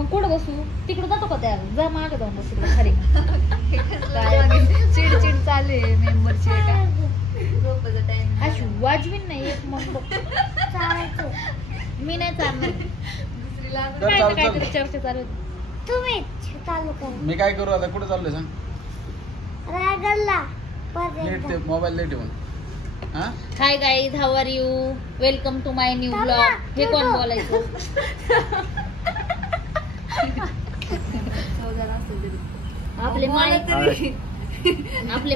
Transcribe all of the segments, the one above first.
मग कुठं बसू तिकडे जातो का त्या जा मागे जाऊन बसू तिकडे खाली चिडचिड चालू आहे मेंबरची अशी वाजवीन नाही एक मग मी नाही चालणार काहीतरी चर्चा चालू होती. तुम्ही चालू करा. मी काय करू आता कुठे चाललोय सांग रायगडला नीट ते मोबाईल नाही ठेवून हा hi guys how are you welcome to my new blog हे कोण बोलायचं आपले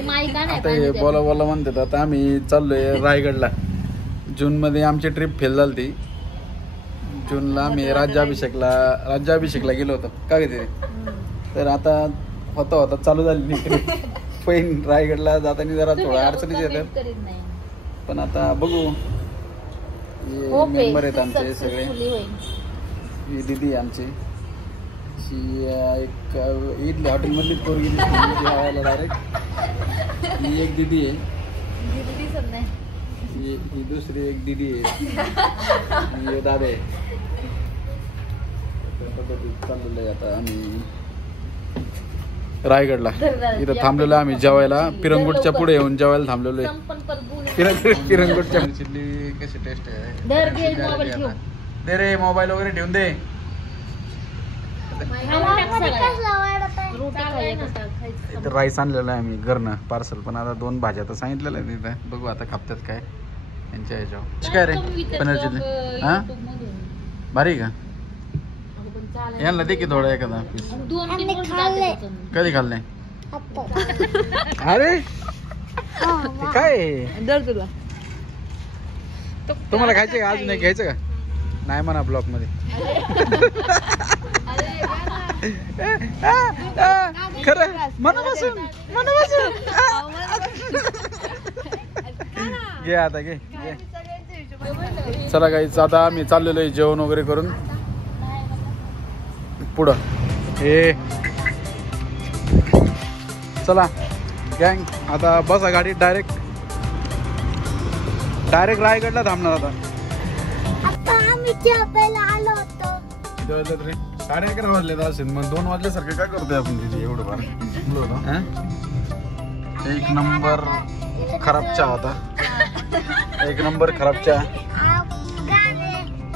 माई का आता हे नाही बोला बोला म्हणतात. आता आम्ही चाललोय रायगडला. जून मध्ये आमची ट्रिप फेल झाली. जूनला आम्ही राज्याभिषेकला गेलो होतो का गे ते. तर आता होता चालू झाली ट्रिप पण रायगडला जाताना जरा थोडा अडचणीच येतात पण आता बघू. मेंबर आहेत आमचे सगळे. ही दिदी आमची एक इथल्या हॉटेलमधलीच पोरगी जेवायला डायरेक्ट. ही एक दिदी आहे. ही दुसरी एक दिदी आहे. ही दादा आहे. चाललेलं आहे आता आम्ही रायगडला. इथं थांबलेलो आम्ही जेवायला. पिरंगुटच्या पुढे येऊन जेवायला थांबलेलो आहे. पिरंगुटच्या चिल्ली कशी टेस्ट आहे. दे रे मोबाईल वगैरे ठेवून दे. इथं राईस आणलेला आहे आम्ही घरनं पार्सल. पण आता 2 भाज्या तर सांगितलेल्या आहेत तिथं. बघू आता खापत्यात काय यांच्या ह्याच्यावर. काय रे पनीर चिल्ली हा भारी का. यांना दे की थोडा एखादा पीस. कधी खाल्ले अरे काय तुला तुम्हाला खायचं का अजून एक घ्यायचं का नाही म्हणा ब्लॉक मध्ये. खरं मनापासून घे आता घे. चला गाईच आता आम्ही चाललेलो आहे जेवण वगैरे करून पुढं. हे चला गँग आता बसा गाडीत डायरेक्ट रायगडला थांबणार आता. आम्ही जेवायला आलो होतो. 11:30 वाजले असेल मग 2 वाजल्यासारखं काय करतोय आपण तिथे एवढं फार. एक नंबर खराब चहा होता. एक नंबर खराब चहा.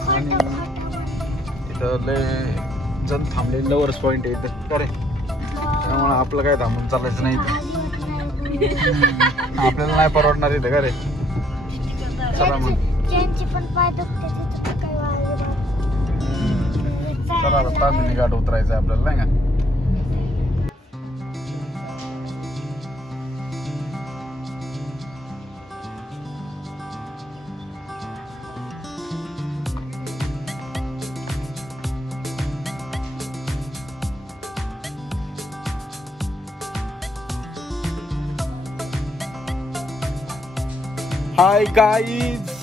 आणि इथं लय जण थांबले. लवर्स पॉइंट आहे इथं का रे. त्यामुळे आपलं काय थांबून चालायचं नाही. आपल्याला नाही परवडणार इथं का रे. चला मग चला आता तामिनी घाट उतरायचं आहे आपल्याला नाही का. हाय गाईज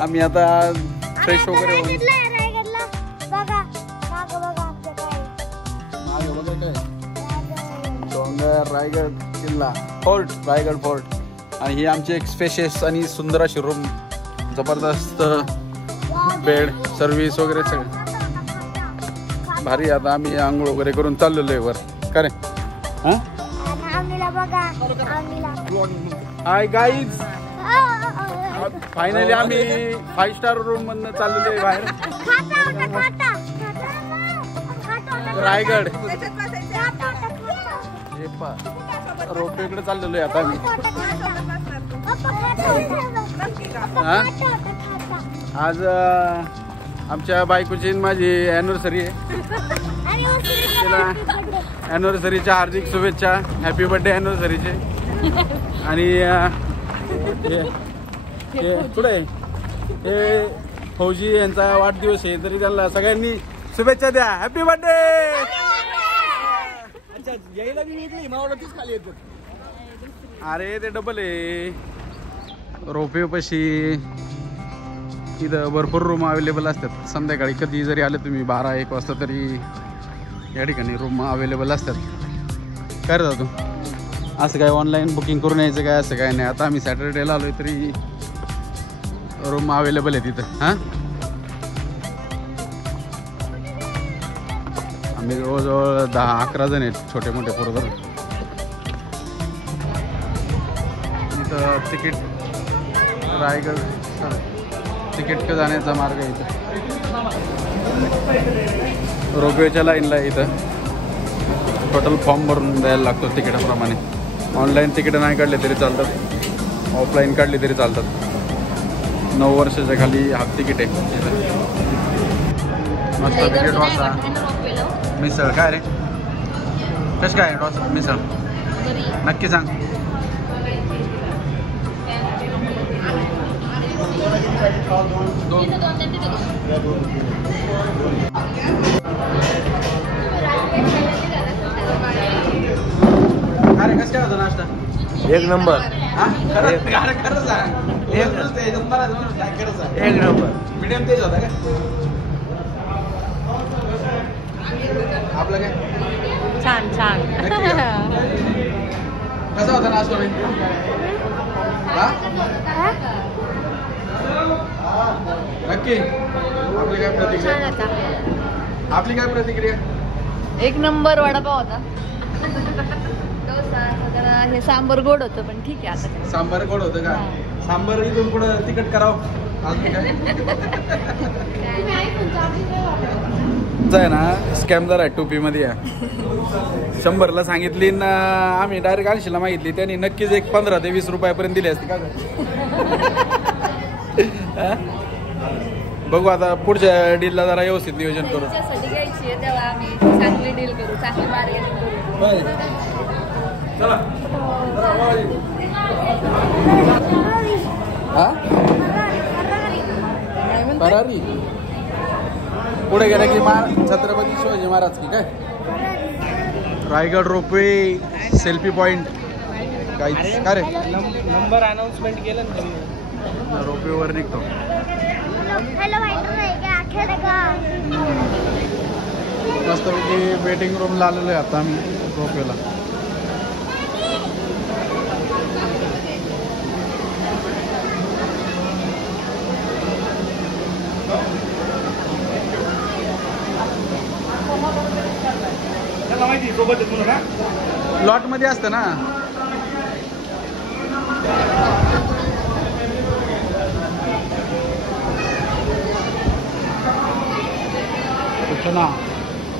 आम्ही आता फ्रेश वगैरे होऊन डोंगर रायगड किल्ला फोर्ट रायगड फोर्ट. आणि ही आमची एक स्पेशियस आणि सुंदर अशी रूम. जबरदस्त बेड सर्व्हिस वगैरे सगळं भारी. आता आम्ही आंघोळ वगैरे करून चाललेलो आहे वर का रे. हाय गाईज फायनली आम्ही 5 स्टार रूम मधनं चाललेलो आहे बाहेर रायगड. रोपवेकडे चाललेलो आहे आता आम्ही. आज आमच्या बायकोची माझी अॅनिव्हर्सरी आहे. तिला अॅनिव्हर्सरीच्या हार्दिक शुभेच्छा. हॅपी बर्थडे अॅनिव्हर्सरीचे. आणि पुढे हे फौजी यांचा वाढदिवस आहे तरी त्यांना सगळ्यांनी शुभेच्छा द्या. Happy birthday. अरे ते डबल आहे रोपवे पशी. इथं भरपूर रूम अवेलेबल असतात. संध्याकाळी कधी जरी आले तुम्ही 12-1 वाजता तरी या ठिकाणी रूम अवेलेबल असतात. काय रे तू असं काय ऑनलाईन बुकिंग करून यायचं काय असं काय नाही. आता आम्ही सॅटर्डेला आलोय तरी रूम अवेलेबल आहे तिथं. हां आम्ही जवळजवळ 10-11 जण आहेत, छोटे मोठे पोरं. इथं तिकीट रायगड तिकीट जाण्याचा मार्ग आहे इथं. रोपवेच्या लाईनला आहे इथं. टोटल फॉर्म भरून द्यायला लागतो तिकिटाप्रमाणे. ऑनलाईन तिकीट नाही काढले तरी चालतात, ऑफलाईन काढली तरी चालतात. 9 वर्षाच्या खाली हाफ तिकीट आहे इथं. मस्त तिकीट डोसा मिसळ. काय रे कसं काय डोसा मिसळ नक्की सांग. अरे कसं काय होतं नाश्ता? एक नंबर. खरं सांग. एक नंबर. मीडियम तेज होता का आपलं? काय छान छान. कसा होता नाश्ता? नक्की. आपली काय प्रतिक्रिया? आपली काय प्रतिक्रिया? एक नंबर वडापाव होता. डोसा जरा हे सांबर गोड होतं पण ठीक आहे. आता सांबार गोड होतं का? सांबार इथून पुढं तिखट करावं. आहे ना स्कॅमदार आहे टोपीमध्ये या. 100ला सांगितली ना आम्ही डायरेक्ट 80ला मागितली. त्यांनी नक्कीच एक 15 ते 20 रुपयापर्यंत दिली असते का? बघू आता पुढच्या डीलला जरा व्यवस्थित नियोजन करू. घ्यायची आहे तेव्हा आम्ही चांगली डील करू, चांगली बार्गेनिंग करू. चला फरारी पुढे गेला की छत्रपती शिवाजी महाराज की काय रायगड रोपवे सेल्फी पॉइंट काय का रे? नंबर अनाउन्समेंट केलं ना रोपवेवर निघतो. मस्तपैकी वेटिंग रूमला आलेलो आहे आता आम्ही रोपवेला. लॉट मध्ये असतं ना. सूचना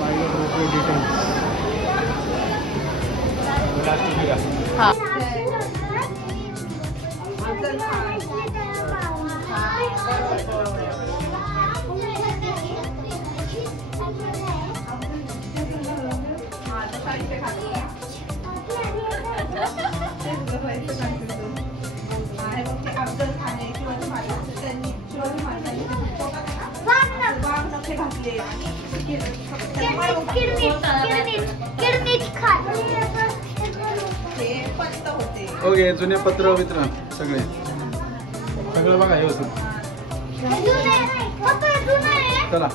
रायगड रोपवे डिटेल्स. हा ओके जुने पत्र वित्र सगळे सगळं बघा व्यवस्थित. चला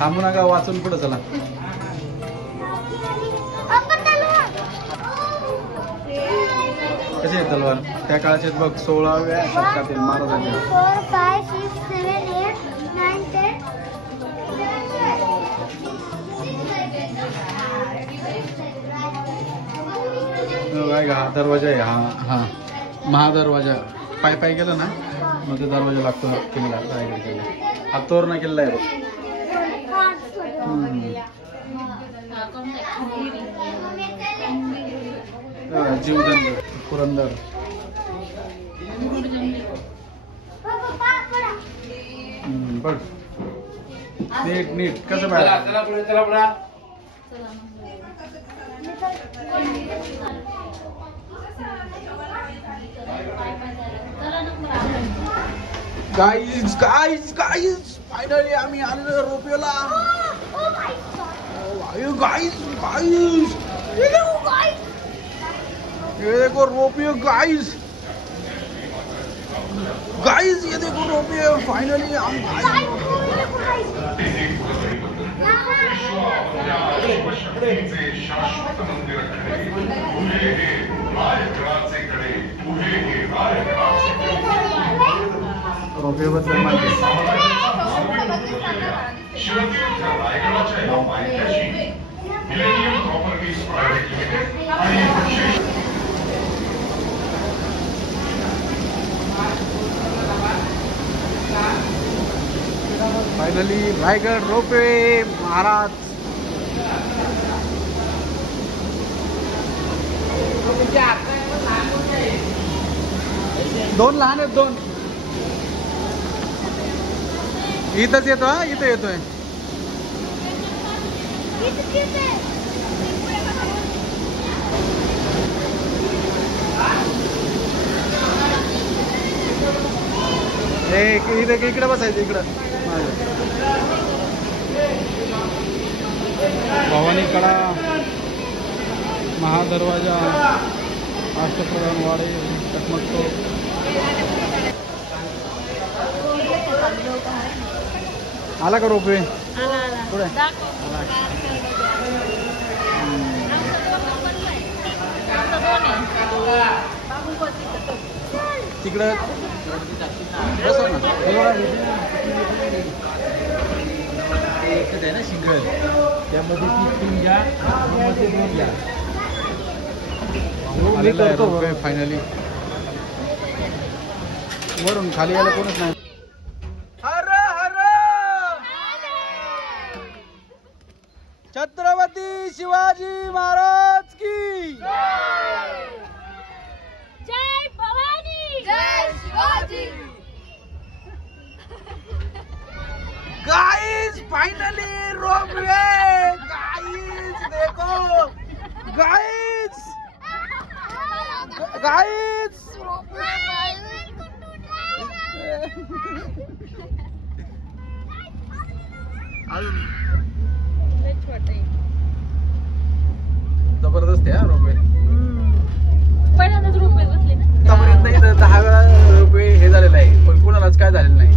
थांबू नका वाचून पुढे चला. कसे आहेत तलवार? त्या काळाचे बघ 16व्या शतकातील महाराजांचे. 4, 5, 6, 7, 8, 9, 10. काय हा दरवाजा आहे. हा महादरवाजा. पाय गेलं ना मग ते दरवाजा लागतो किल्ला रायगड किल्ला. हा तोरणा किल्ला आहे बघ. जीवदंड पुरंदर. बघ नीट कसं बाहेर. गाईज फायनली आम्ही आलेलो रोपवेला. गाईज ये देखो रोपवे गाइस ये देखो रोपवे फाइनली हम शाश्वत मंदिराकडे रोपवेबद्दल माहिती फायनली रायगड रोपवे महाराज. दोन लहान आहेत, दोन इथंच येतो. हा इथं येतोय. इकडे बसायचं इकडं. भवानी कडा, महादरवाजा, अष्टप्रधान वाडे, टकमकतो. आला का रोपवे? पुढे तिकडं बसव ना. सिंगल त्यामध्ये रोपवे फायनली. वरून खाली यायला कोणच नाही. छत्रपती शिवाजी महाराज की जय भवानी, जय Shivaji. Guys finally ropeway. Guys देखो, गाइस गाइस जबरदस्त आहे रोपवे. पहिल्यांदाच रोपवे बसले ना. आतापर्यंत इथं 10 वेळा रोपवे हे झालेलं आहे, पण कोणालाच काय झालेलं नाही.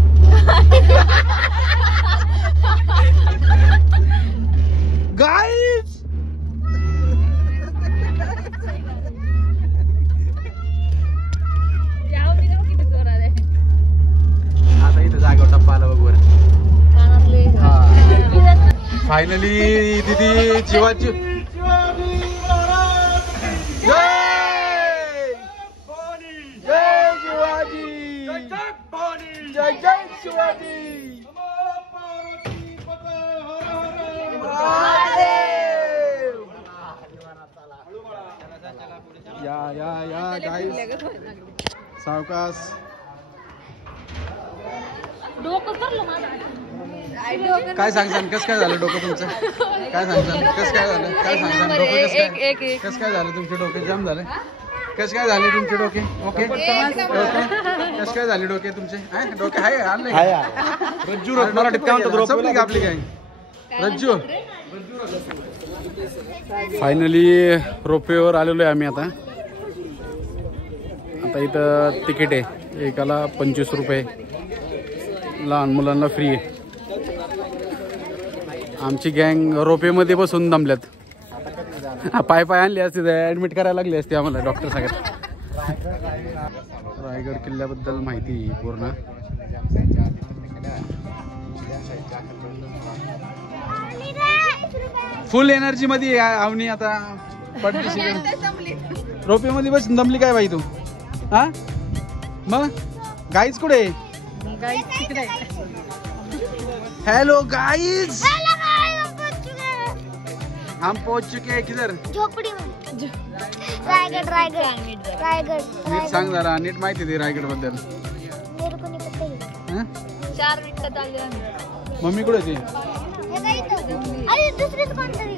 गाइस आता इथं जागेवर टप्पा आला बघ वर. फायनली दीदी शिवाजी जय जय शिवाजी, जय जय शिवाजी. या या या गाईस सावकाश. डोकं करलं माझं. काय सांगसान कसं काय झालं डोकं तुमचं? काय सांगसान कसं काय झालं? काय सांगसान डोकं कसं काय झालं? तुमचे डोके जाम झाले? कसं काय झाले तुमचे डोके? ओके कसं काय झाले डोके तुमचे? डोके आहे आणले रज्जू. मराठीत काय म्हणतात? संपली का आपली काय रज्जू? फायनली रोपवेवर आलेलो आहे आम्ही. आता इथं तिकीट आहे एकाला 25 रुपये. लहान मुलांना फ्री आहे. आमची गँग रोपवेमध्ये बसून दमल्यात. पाय पाय आणली असते ऍडमिट करायला लागली असते आम्हाला डॉक्टर सांगत. रायगड किल्ल्याबद्दल माहिती पूर्ण. फुल एनर्जी मध्ये आवनी आता पडली. रोपवे मध्ये बसून दमली काय बाई तू? हा मग गाईज कुठे? हेलो गाइस, हम पहुंच चुके हैं. किधर? झोपड़ी में. रायगढ़ रायगढ़ रायगढ़. नीट सांग जरा, नीट माहिती दे रायगड बद्दल. मेरे को नहीं पता है. 4 मिनिटात आले आम्ही. मम्मी कुठे ती? अरे दुसरीच कोणतरी.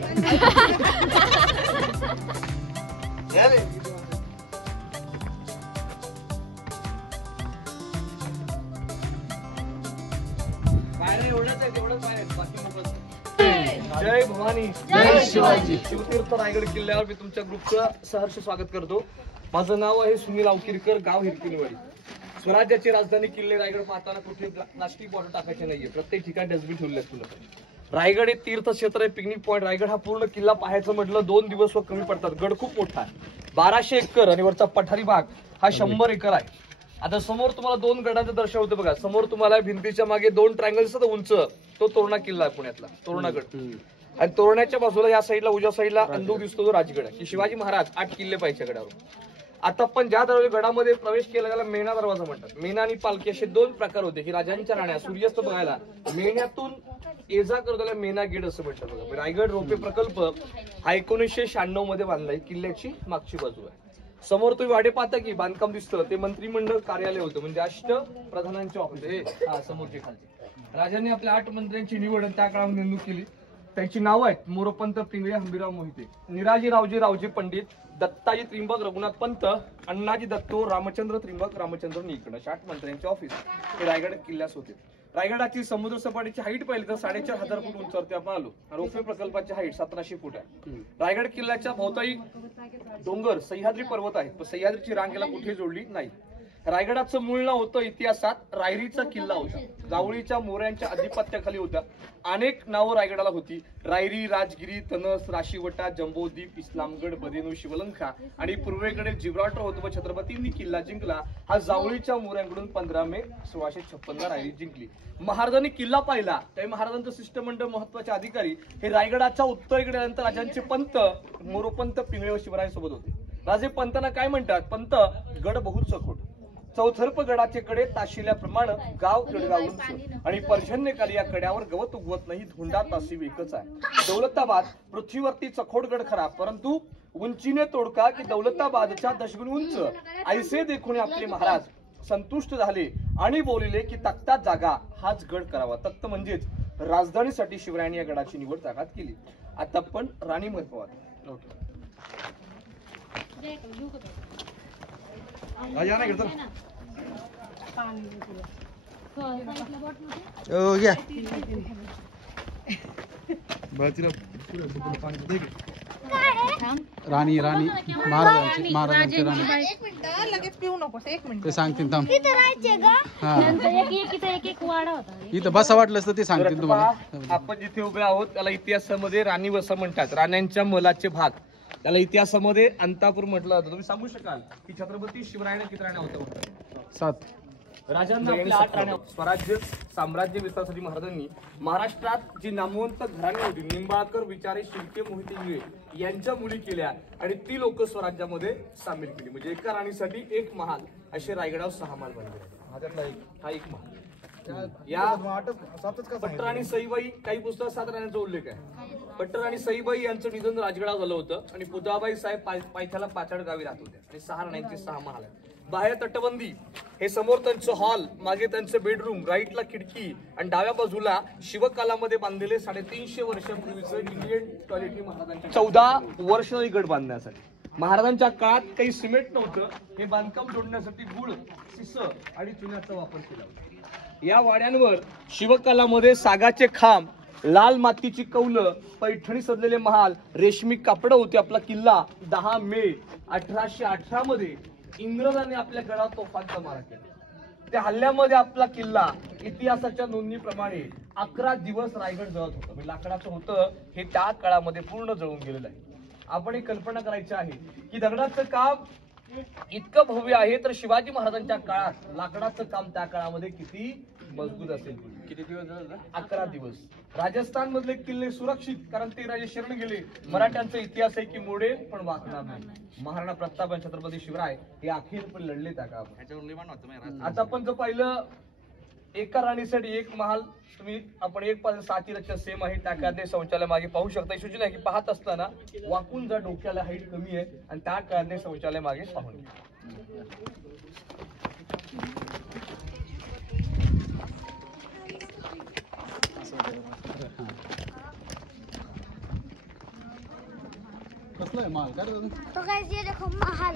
जय भवानी, जय शिवाजी. शिवतीर्थ रायगड किल्ल्यावर मी तुमच्या ग्रुपचं सहर्ष स्वागत करतो. माझं नाव आहे सुनील आवकिरकर, गाव हिरकिनवाडी. स्वराज्याची राजधानी किल्ले रायगड पाहताना कुठे प्लास्टिक बॉटल टाकायचे नाहीये. प्रत्येक ठिकाणी डस्टबिन ठेवले तुला. रायगड हे तीर्थक्षेत्र आहे, पिकनिक पॉईंट. रायगड हा पूर्ण किल्ला पाहायचं म्हटलं 2 दिवस व कमी पडतात. गड खूप मोठा आहे, 1200 एकर आणि वरचा पठारी भाग हा 100 एकर आहे. आता समोर तुम्हाला दोन गडांचं दर्शन होतं बघा. समोर तुम्हाला भिंतीच्या मागे दोन ट्रायंगल दिसतात उंच, तो तोरणा किल्ला आहे पुण्यातला, तोरणागड. आणि तोरण्याच्या बाजूला या साईडला उजव्या साईडला अंदूक दिसतो तो राजगड आहे, की शिवाजी महाराज 8 किल्ले पाहिजे गडावर. आता आपण ज्या गडामध्ये प्रवेश केला त्याला मेणा दरवाजा म्हणतात. मेणा आणि पालखी असे दोन प्रकार होते की राजांच्या राण्या सूर्यास्त बघायला मेण्यातून ये-जा करत त्याला मेणा गेट असं म्हणतात बघा. रायगड रोपे प्रकल्प हा 1996 मध्ये बांधलाय. किल्ल्याची मागची बाजू आहे. समोर तुम्ही वाडे पाहता की बांधकाम दिसतं, ते मंत्रिमंडळ कार्यालय होतं, म्हणजे अष्टप्रधानांचे ऑफिस. हा समोरचे खालचे राजांनी आपल्या 8 मंत्र्यांची निवड त्या काळामध्ये नेमणूक केली. त्यांची नावं आहेत मोरोपंत पिंगळे, हंबीराव मोहिते, निराजी रावजी पंडित, दत्ताजी त्रिंबक, रघुनाथ पंत, अण्णाजी दत्तो, रामचंद्र त्रिंबक, रामचंद्र निकड. 8 मंत्र्यांचे ऑफिस हे रायगड किल्ल्यास होते. रायगडाची समुद्र सपाटीची हाईट पाहिली तर 4,500 फूट उंचावरती आपण आलो. रोपवे प्रकल्पाची हाईट 1700 फूट आहे. रायगड किल्ल्याच्या भोवताली डोंगर सह्याद्री पर्वत आहेत, पण सह्याद्रीची रांग याला कुठे जोडली नाही. रायगडाचं मूळ नाव होतं इतिहासात रायरीचा किल्ला होता. जावळीच्या मोऱ्यांच्या अधिपत्याखाली होता. अनेक नावं रायगडाला होती. रायरी, राजगिरी, तनस, राशीवटा, जंबोदीप, इस्लामगड, बदेनू, शिवलंका आणि पूर्वेकडे जिब्राल्टर होतं. व छत्रपतींनी किल्ला जिंकला हा जावळीच्या मोऱ्यांकडून 15 मे 1656 रायरी जिंकली. महाराजांनी किल्ला पाहिला त्यावेळी महाराजांचं शिष्टमंडळ महत्वाचे अधिकारी हे रायगडाच्या उत्तरेकडे आल्यानंतर राजांचे पंत मोरोपंत पिंगळे व शिवरायांसोबत होते. राजे पंतांना काय म्हणतात? पंत, गड बहुत सखोट, चौथर्प गडाचे कडे ताशिल्याप्रमाणे गाव गडगावून आणि पर्जन्यकाली या कड्यावर गवत उगवत नाही, धुंडा तासी एकच आहे. दौलताबाद पृथ्वीवरती चखोटगड खरा, परंतु उंचीने तोडका की दौलताबादच्या दशगुण उंच. ऐसे देखून आपले महाराज संतुष्ट झाले आणि बोलिले की तख्तात जागा हाच गड करावा. तख्त म्हणजेच राजधानीसाठी शिवरायांनी या गडाची निवड जागात केली. आता आपण राणी महत्वात राणी महाराजांची राणी लगेच पिऊ नकोस, 1 मिनिट ते सांगतील थांब. हा एक वाडा होता. इथं बसा वाटलं तर ते सांगतील तुम्हाला. आपण जिथे उभे आहोत त्याला इतिहासामध्ये राणी वसा म्हणतात. राण्यांच्या मलाचे भाग त्याला इतिहासामध्ये अंतापूर म्हटलं जातं. तुम्ही सांगू शकाल की छत्रपती शिवरायांना किती राण्या होत्या? 7. राजांना आपल्या 8 राण्या. स्वराज्य साम्राज्य विस्तारासाठी महाराजांनी महाराष्ट्रात जी नामवंत घराणी होती निंबाळकर, विचारे, शिर्के, मोहिते इंगळे यांच्या मुली केल्या आणि ती लोक स्वराज्यामध्ये सामील केली. म्हणजे एका राणीसाठी 1 महाल असे रायगडावर 6 महाल बनले. हा 1 महाल. या पट्टर आणि सईबाई काही पुस्तकात 7 राण्यांचा उल्लेख आहे. पट्टर आणि सईबाई यांचं निधन राजगडावर झालं होतं आणि पुतळाबाई साहेब पायथ्याला पाचाड गावी राहत होते आणि 6 राण्यांचे 6 महाल आहेत. बाहेर तटबंदी, हे समोर त्यांचं हॉल, मागे त्यांचं बेडरूम, राईटला खिडकी आणि डाव्या बाजूला शिवकालामध्ये बांधलेले 350 वर्षांपूर्वीचं इंडियन टॉयलेट महाराजांच्या 14 वर्ष गड बांधण्यासाठी. महाराजांच्या काळात काही सिमेंट नव्हतं. हे बांधकाम जोडण्यासाठी गुळ, शिस आणि चुन्याचा वापर केला होता. या वाड्यांवर शिवकालामध्ये सागाचे खांब, लाल मातीची कौलं, पैठणी सजलेले महाल, रेशमी कापड होते. आपला किल्ला 10 मे 1818 मध्ये इंग्रजांनी आपल्या गडावर तोफांचा मारा केला. त्या हल्ल्यामध्ये आपला किल्ला इतिहासाच्या नोंदणीप्रमाणे 11 दिवस रायगड जळत होतं. म्हणजे लाकडाचं होतं हे त्या काळामध्ये पूर्ण जळून गेलेलं आहे. आपण एक कल्पना करायची आहे की दगडाचं काम इतकं भव्य आहे तर शिवाजी महाराजांच्या काळात लाकडाचं काम त्या काळामध्ये किती मजबूत असेल. किती दिवस झाले? 11 दिवस. राजस्थान मधले किल्ले सुरक्षित, कारण ते राजे शरण गेले. मराठ्यांचा इतिहास आहे की मोडे पण वाकणार नाही. महाराणा प्रताप आणि छत्रपती शिवराय हे अखेर पण लढले त्या काळात. आता आपण जर पाहिलं एका राणीसाठी 1 महाल. आपण 1 रचना सेम आहे. त्या काळातले शौचालय मागे पाहू शकता. सूचना आहे की पाहत असताना वाकून जा, डोक्याला हाईट कमी आहे आणि त्या काळातले शौचालय मागे पाहून. कसला आहे माल? काय रे? तो गाइस ये देखो महल.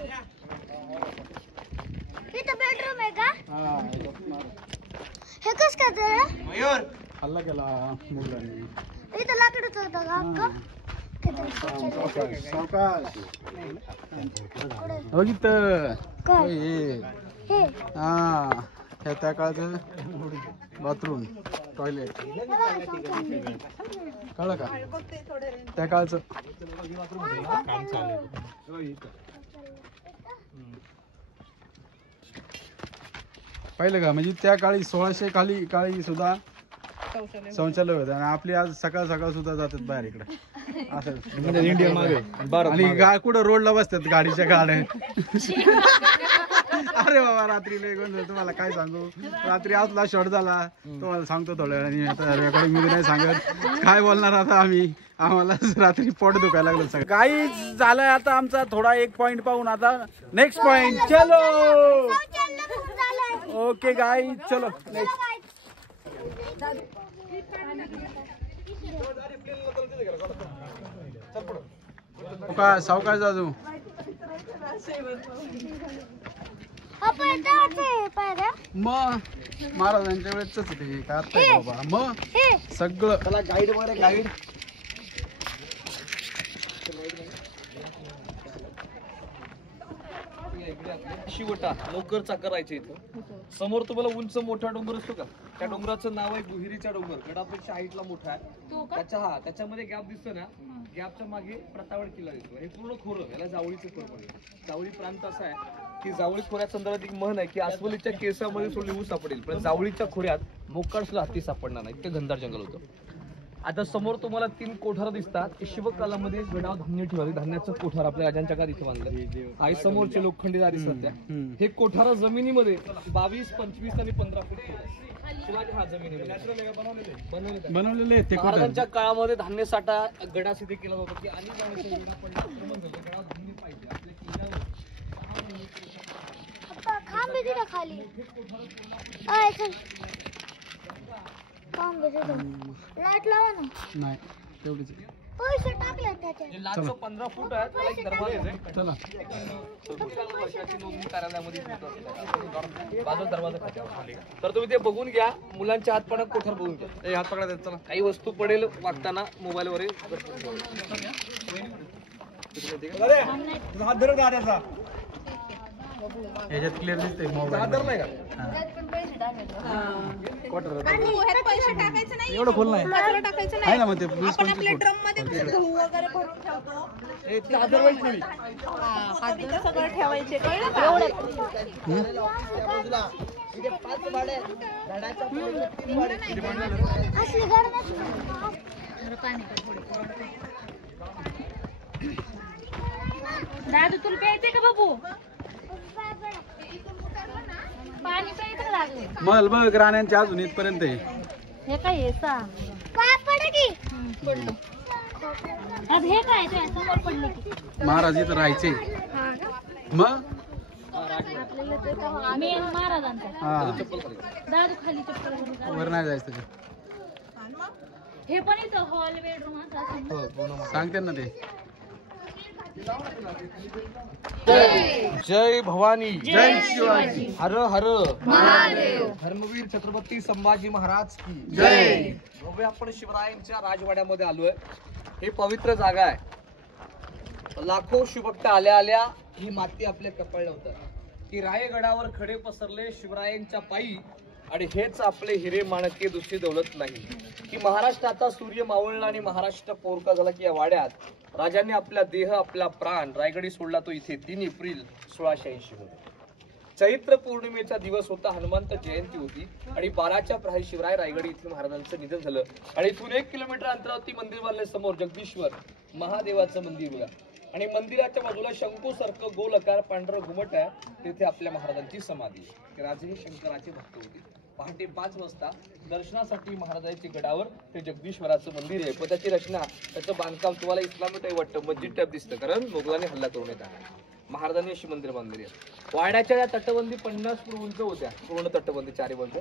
ये तो बेडरूम है का? हा हे कस काय झालं? मयूर हल्ला केला मुलांनी. इथं लाकडच होतं का अक्का? सावकाश बघितलं काय? हे हा हे त्या काळचं बाथरूम, टॉयलेट. कळलं का? त्या काळचं पाहिलं का म्हणजे त्या काळी 1600 काळी सुद्धा शौचालय होतं आणि आपली आज सकाळ सकाळ सुद्धा जातात बाहेर इकडे असं इंडिया मागे आणि कुठं रोडला बसतात गाडीच्या गाड्या अरे बाबा रात्री लय गोंधळ तुम्हाला काय सांगू रात्री आजला शॉर्ट झाला तुम्हाला सांगतो थोड्या वेळाने आता रेकॉर्डिंग मध्ये नाही सांगत काय बोलणार आता आम्ही आम्हाला रात्री पोट दुखायला लागलं सगळं काही झालंय आता आमचा थोडा एक पॉइंट पाहून आता नेक्स्ट पॉइंट चलो ओके गाईज चलो नेक्स्ट का सावकाश जाजू मग महाराजांच्या वेळेच ते काय बाबा मग सगळं त्याला गाईड वर गाईड शिवटा लवकर चाकरायचे इथं समोर तुम्हाला उंच मोठा डोंगर असतो का त्या डोंगराचं नाव आहे गुहिरीचा डोंगर गडापेक्षा हाईटला मोठा आहे त्याच्यामध्ये गॅप दिसतो ना गॅपच्या मागे प्रतावड किल्ला दिसतो हे पूर्ण खोरं याला जावळीचं खोरं पडेल जावळी प्रांत असा आहे की जावळी खोऱ्या संदर्भात एक म्हण आहे की अस्वलीच्या केसामध्ये सोडली ऊस सापडेल पण जावळीच्या खोऱ्यात मोकाट सुद्धा हत्ती सापडणार नाही ते घनदार जंगल होतं आता समोर तुम्हाला 3 कोठार दिसतात शिवकालामध्ये गडावर धान्य ठेवले धान्याचं कोठार आपल्या राजांच्या काळात इथे बांधलं काही समोरचे लोखंडी दारी सध्या हे कोठार जमिनीमध्ये 22, 25 आणि 15 फूट शिवाजी हा जमिनीमध्ये बनवलेले महाराजांच्या काळामध्ये धान्य साठा गडासाठी केला होता की आणि धान्य पाहिजे आपल्या किल्ल्यावर खाली लाईट लावा ना नाही तेवढीच पैसे टाकले त्याच्यात लाचो 15 फूट आहे त्याला एक दरवाजा आहे चला वर्षाची नोंदणी कार्यालयामध्ये बाजू दरवाजा खात्यावर तर तुम्ही ते बघून घ्या मुलांच्या हातपाण्यात कोठार बघून घ्या हात पकडा चला काही वस्तू पडेल वागताना मोबाईल वर हात धरून दादाचा याच्यात क्लिअर दिसतंय मोबाईल धरलाय का एवढं खोल नाही आहे ना मग ते 20-25 दादू तुला प्यायचंय का बाबू पाणी प्यायचं लागले मल बघ राण्यांच्या अजून इथपर्यंत आहे हे काय हे सांग हे काय ते समोर पडलं की महाराज इथं राहायचे मग मेन महाराजांचा हा दादू खाली चप्पल वर नाही जायचं ते हे पण इथं हॉल बेडरूम असं सांगते ना ते जय भवानी जय शिवाजी हर हर महादेव धर्मवीर छत्रपती संभाजी महाराज की जय आपण शिवरायांच्या राजवाड्यामध्ये आलोय ही पवित्र जागा आहे लाखो शिवभक्त आल्या आल्या ही माती आपल्या कपाळल्या होतात की रायगडावर खडे पसरले शिवरायांच्या पायी आणि हेच आपले हिरे माणके दुसरी दौलत नाही की महाराष्ट्राचा सूर्य मावळला आणि महाराष्ट्र पोरका झाला की या वाड्यात राजांनी आपला देह आपला प्राण रायगडी सोडला तो इथे 3 एप्रिल 1680 मध्ये चैत्र पौर्णिमेचा दिवस होता हनुमंत जयंती होती आणि 12च्या प्रहरी शिवराय रायगडी इथे महाराजांचं निधन झालं आणि इथून 1 किलोमीटर अंतरावरती मंदिर बांधले समोर जगदीश्वर महादेवाचं मंदिर बघा आणि मंदिराच्या बाजूला शंकू सारखं गोलाकार पांढरं घुमट आहे तिथे आपल्या महाराजांची समाधी आहे राजे हे शंकराचे भक्त होते पहाटे 5 वाजता दर्शनासाठी महाराजांच्या गडावर ते जगदीश्वराचं मंदिर आहे पण त्याची रचना त्याचं बांधकाम तुम्हाला इस्लामी टाईप वाटतं मस्जिद टाईप दिसतं कारण मोगलांनी हल्ला करून येत आहे महाराजांनी अशी मंदिर बांधलेली आहे वाड्याच्या या तटबंदी 50 फूट उंच होत्या पूर्ण तटबंदी 4 बाजू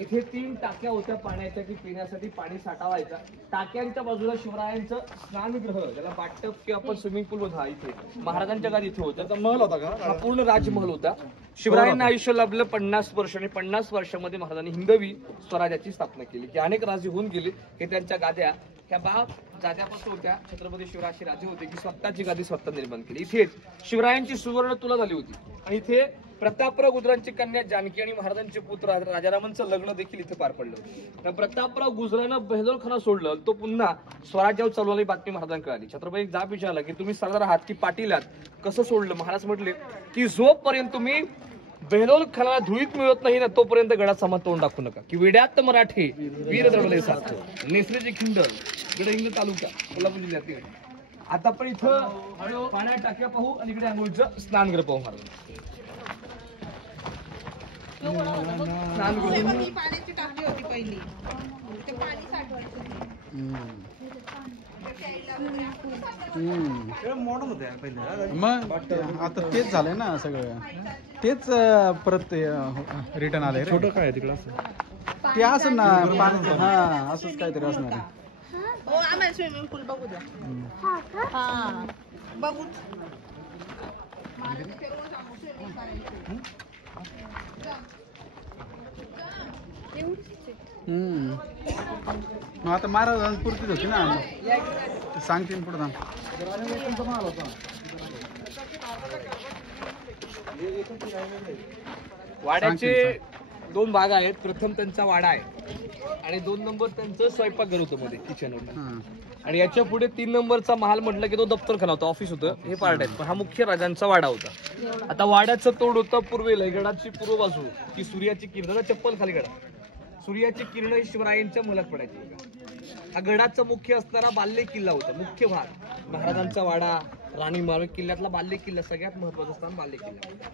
इथे 3 टाक्या होत्या पाण्याच्या की पिण्यासाठी पाणी साठवायचा टाक्यांच्या बाजूला शिवरायांचं स्नानगृह ज्याला बाटप किंवा आपण स्विमिंग पूल होता इथे महाराजांच्या काळात इथे होता महल होता का हा पूर्ण राजमहल होता शिवरायांना आयुष्य लाभलं 50 वर्ष आणि 50 वर्षामध्ये महाराजांनी हिंदवी स्वराज्याची स्थापना केली की अनेक राजे होऊन गेले की त्यांच्या गाद्या ह्या जाद्यापासून होत्या छत्रपती शिवरायांचे राजे होते की स्वतःची गादी स्वतः निर्माण केली इथेच शिवरायांची सुवर्ण तुला झाली होती आणि इथे प्रतापराव गुजरांची कन्या जानकी आणि महाराजांचे पुत्र राजारामांचं लग्न देखील इथे पार पडलं प्रतापराव गुजरानं बेहलोर खाना सोडलं तो पुन्हा स्वराज्यावर चालवली बातमी महाराजांकडे आली छत्रपती एक जाब विचारला की तुम्ही सरदार आहात की पाटील आहात कसं सोडलं महाराज म्हटले की जोपर्यंत तुम्ही बेहलोल खानाला धुळीत मिळत नाही ना तोपर्यंत गडात सामान तोंड दाखवू नका की वेड्यात मराठी वीर दडवले सारखं नेसलेची खिंडल गडहिंग्लज तालुका कोल्हापूर जिल्ह्यातील. आता पण इथं पाण्यात टाक्या पाहू आणि इकडे आंघोळीचं स्नानगृह पाहू महाराज. पाण्याची टाकी होती पहिली ते पाणी साठवायचं. मग आता तेच झालंय ना सगळं. तेच परत रिटर्न आलंय. छोटं काय तिकडं ते असं ना पाण्याचं. हा असंच काहीतरी असणार आहे. हो आम्हाला स्विमिंग पूल बघू द्या. बघू मग आता महाराजांपुरतीच होती ना. सांगतील पुढे जाऊन. वाड्याचे 2 भाग आहेत. प्रथम त्यांचा वाडा आहे आणि 2 नंबर त्यांचं स्वयंपाकघर होतं मध्ये किचन होतं. आणि याच्या पुढे 3 नंबरचा महाल म्हटलं की तो दप्तरखाना होता, ऑफिस होतं. हे पार्ट आहेत, पण हा मुख्य राजांचा वाडा होता. आता वाड्याचं तोड होतं पूर्वेला गडाची पूर्व बाजू की सूर्याची किरण चप्पल खाली गडा सूर्याची किरण शिवरायांच्या मुलात पडायची. हा गडाचा मुख्य असणारा बाल्य किल्ला होता. मुख्य भाग महाराजांचा वाडा, राणी मावळ किल्ल्यातला बाल्य किल्ला सगळ्यात महत्वाचं स्थान बाल्य किल्ला.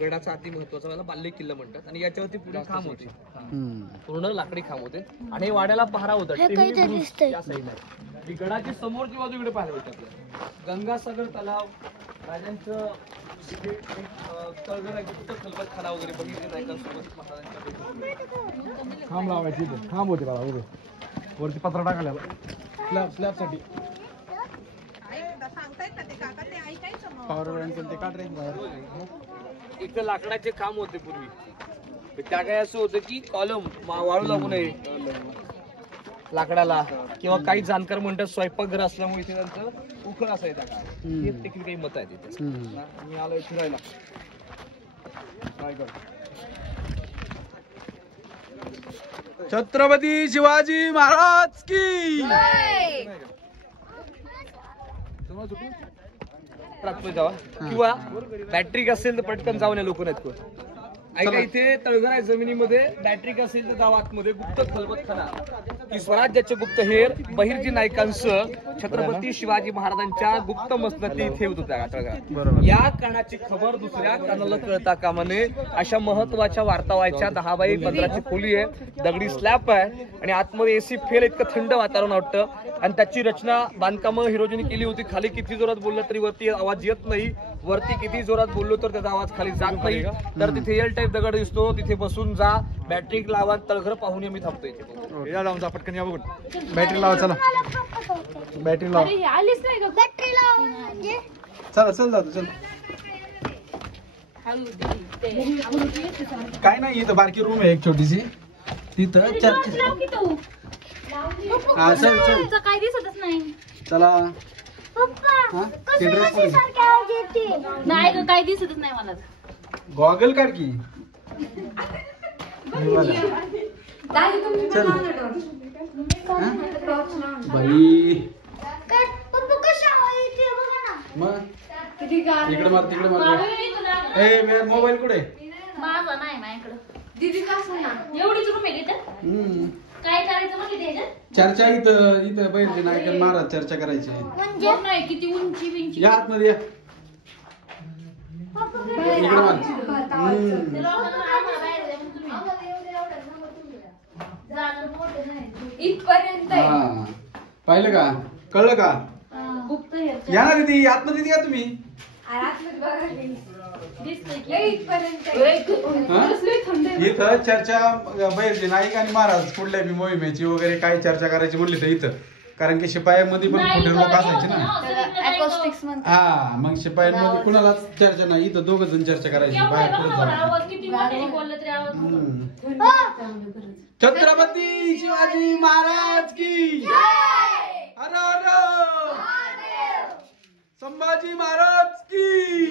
गडाचा अति महत्वाचा मला बाल्य किल्ला म्हणतात. आणि याच्यावरती पुढे खांब होते, पूर्ण लाकडी खांब होते आणि हे वाड्याला पहारा होता. या साईडला ही गडाची समोरची बाजू इकडे पाहायला भेटते आपल्याला. गंगासागर तलाव, राजांचं तळघर आहे, खलबतखाना वगैरे बघितले नायकांसोबत महाराजांच्या खांब लावायची खांब होते बघा उभे वरती पत्रा टाकायला स्लॅबसाठी. पॉवर बँक ते काढ रे बाहेर. एक लाकडाचे खांब होते पूर्वी. त्या काय असं होतं की कॉलम वाळू लागू नये लाकडाला, किंवा काही जाणकार म्हणतात स्वयंपाकघर असल्यामुळे इथे त्यांचं उखळ असायचा का. हे देखील काही मत आहे तिथे. मी आलोय फिरायला. छत्रपती शिवाजी महाराज की. प्राथमिक जावा किंवा बॅटरी असेल तर पटकन जाऊन या लोक नाहीत कोण. ऐका इथे तळघर आहे जमिनीमध्ये. बॅटरी असेल तर गावातमध्ये गुप्त खलबतखाना की स्वराज्याचे गुप्त हेर बहिर्जी नायकांसह छत्रपती शिवाजी महाराजांच्या गुप्त मसनती इथे होत होत्या तळघरात. या कानाची खबर दुसऱ्या कानाला कळता कामा नये अशा महत्वाच्या वार्ता व्हायच्या. 10 बाय 15ची खोली आहे, दगडी स्लॅब आहे आणि आतमध्ये एसी फेल, इतकं थंड वातावरण वाटतं. आणि त्याची रचना बांधकामं हिरोजीने केली होती. खाली किती जोरात बोललं तरी वरती आवाज येत नाही, वरती किती जोरात बोललो तर त्याचा आवाज खाली जात नाही. तर तिथे एल टाईप दगड दिसतो, तिथे बसून जा, बॅटरी लावा, तळघर पाहून मी थांबतो इथे. पटकन या बघून. बॅटरी लावा चला. बॅटरी लावा. आलीच नाही का बॅटरी लावा म्हणजे. चला चल जातो चल. काय नाही इथं बारकी रूम आहे एक छोटीशी, तिथं हा चल चल काय दिसतच नाही. चला. पप्पा ते ड्रेस कशी सारखी आवाज येते. नाही ग, काय दिसतच नाही मला. गॉगल काढ की. चल बाई. पप्पा कशी आवाज येते बघा ना. मग इकडे मार तिकडे मार. ए मोबाईल कुठे. माझा नाही माझ्याकडं. दीदी का ना एवढीच रूम आहे तिथं. काय करायचं मग तिथे चर्चा इथं इथं बैठे नायकन महाराज चर्चा करायची. म्हणजे नाही किती उंची बिंची. या आतमध्ये या. इकडे मार. इथपर्यंत हा पाहिलं का, कळलं का. गुप्त या ना दीदी आतमध्ये या तुम्ही. इथं चर्चा बैरचे नाईक आणि महाराज कुठल्या बी मोहिमेची वगैरे काही चर्चा करायची म्हणली तर इथं, कारण की शिपायामध्ये पण खोटे लोक असायचे ना. हा मग शिपायांमध्ये कुणालाच चर्चा नाही, इथं 2 जण चर्चा करायची बाहेर पुढे. छत्रपती शिवाजी महाराज की. हर हर संभाजी महाराज की.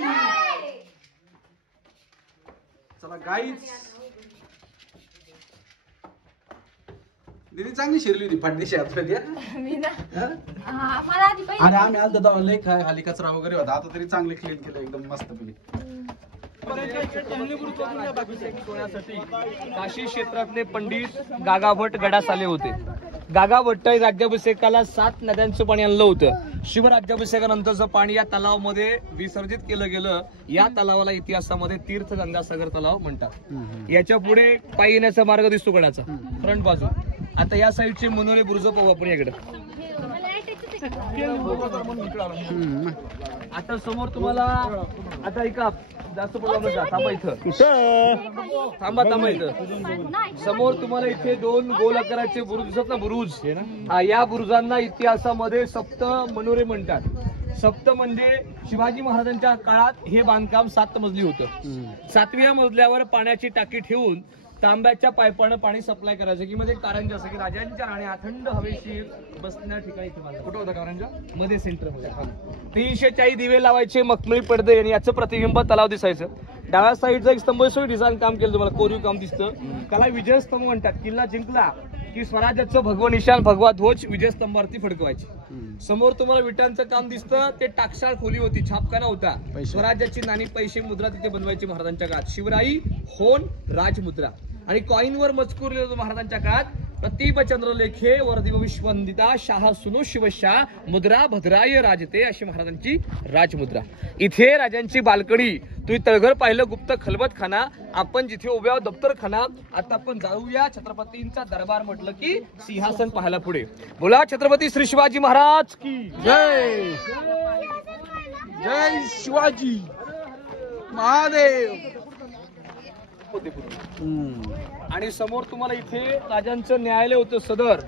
चला गाईच. दीदी चांगली शिरली होती पाठदेशी आतमध्ये. अरे आम्ही आलतो तेव्हा लय खाली कचरा वगैरे होता, आता तरी चांगले क्लीन केलं एकदम मस्त पैकी. काशी क्षेत्रातले पंडित गागाभट गडास आले होते. गागाभट्ट राज्याभिषेकाला 7 नद्यांचं पाणी आणलं होतं. शिवराज्याभिषेकानंतरचं पाणी या तलावामध्ये विसर्जित केलं गेलं. या तलावाला इतिहासामध्ये तीर्थ गंगासागर तलाव म्हणतात. याच्या पुढे पायी येण्याचा मार्ग दिसतो गडाचा फ्रंट बाजू. आता या साईडचे मनोरे बुर्ज पाहू आपण याकडे. आता समोर तुम्हाला आता ऐका जास्त थांबा इथं थांबा इथं समोर तुम्हाला इथे 2 गोल आकाराचे बुरुज दिसत ना बुरुज. या बुरुजांना इतिहासामध्ये सप्त मनोरे म्हणतात. सप्त म्हणजे शिवाजी महाराजांच्या काळात हे बांधकाम 7 मजली होतं. 7व्या मजल्यावर पाण्याची टाकी ठेवून तांब्याच्या पाईपानं पाणी सप्लाय करायचं की मध्ये कारंजा असं की राजांच्या राणी अखंड हवेशीर बसण्या ठिकाणी कुठं होता कारंजा मध्ये सेंटर मध्ये 340 दिवे लावायचे मखमली पडदे आणि याचं प्रतिबिंब तलाव दिसायचं. डाव्या साईडचं एक स्तंभेश्वरी डिझाईन काम केलं तुम्हाला कोरीव काम दिसतं. त्याला विजयस्तंभ म्हणतात. किल्ला जिंकला की स्वराज्याचं भगवं निशाण भगवा ध्वज विजयस्तंभावरती फडकवायचे. समोर तुम्हाला विटांचं काम दिसतं. ते टाकसाळ खोली होती, छापखाना होता. स्वराज्याची नाणी पैसे मुद्रा तिथे बनवायची महाराजांच्या काळात. शिवराई होन राजमुद्रा आणि कॉईनवर मजकूर लिहितो महाराजांच्या काळात. प्रतिभ चंद्रलेखे वर्धिव विश्वंदिता शाह सुनो शिवशाह मुद्रा भद्राय राजते अशी महाराजांची राजमुद्रा. इथे राजांची बालकडी. तुम्ही तळघर पाहिलं गुप्त खलबतखाना. आपण जिथे उभ्या आहोत दप्तरखाना. आता आपण जाऊया छत्रपतींचा दरबार म्हटलं की सिंहासन पाहायला पुढे. बोला छत्रपती श्री शिवाजी महाराज की जय. जय शिवाजी महादेव. आणि समोर तुम्हाला इथे राजांचं न्यायालय होतं सदर.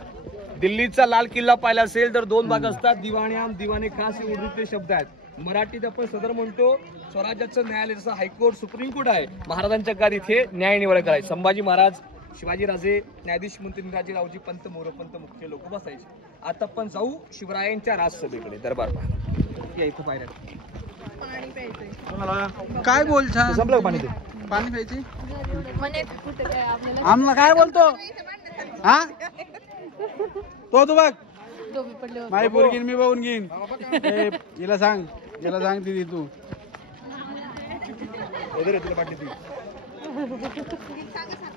दिल्लीचा लाल किल्ला पाहिला असेल तर 2 भाग असतात. दिवाण्याम दिवाणे खास हे उर्दूतले शब्द आहेत. मराठीत आपण सदर म्हणतो. स्वराज्याचं न्यायालय जसं हायकोर्ट सुप्रीम कोर्ट आहे महाराजांच्या काळात इथे न्याय निवाडा करायचे. संभाजी महाराज शिवाजी राजे न्यायाधीश मंत्री निराजी रावजी पंत मोरपंत मुख्य लोक बसायचे. आता आपण जाऊ शिवरायांच्या राजसभेकडे दरबार या इथं पाहिलं. काय बोलता संपलं पाणी ते पाणी प्यायची आम्हाला काय बोलतो हा तो तू बघ माई पोरगी मी बघून घेईन. हिला सांग तिथे तू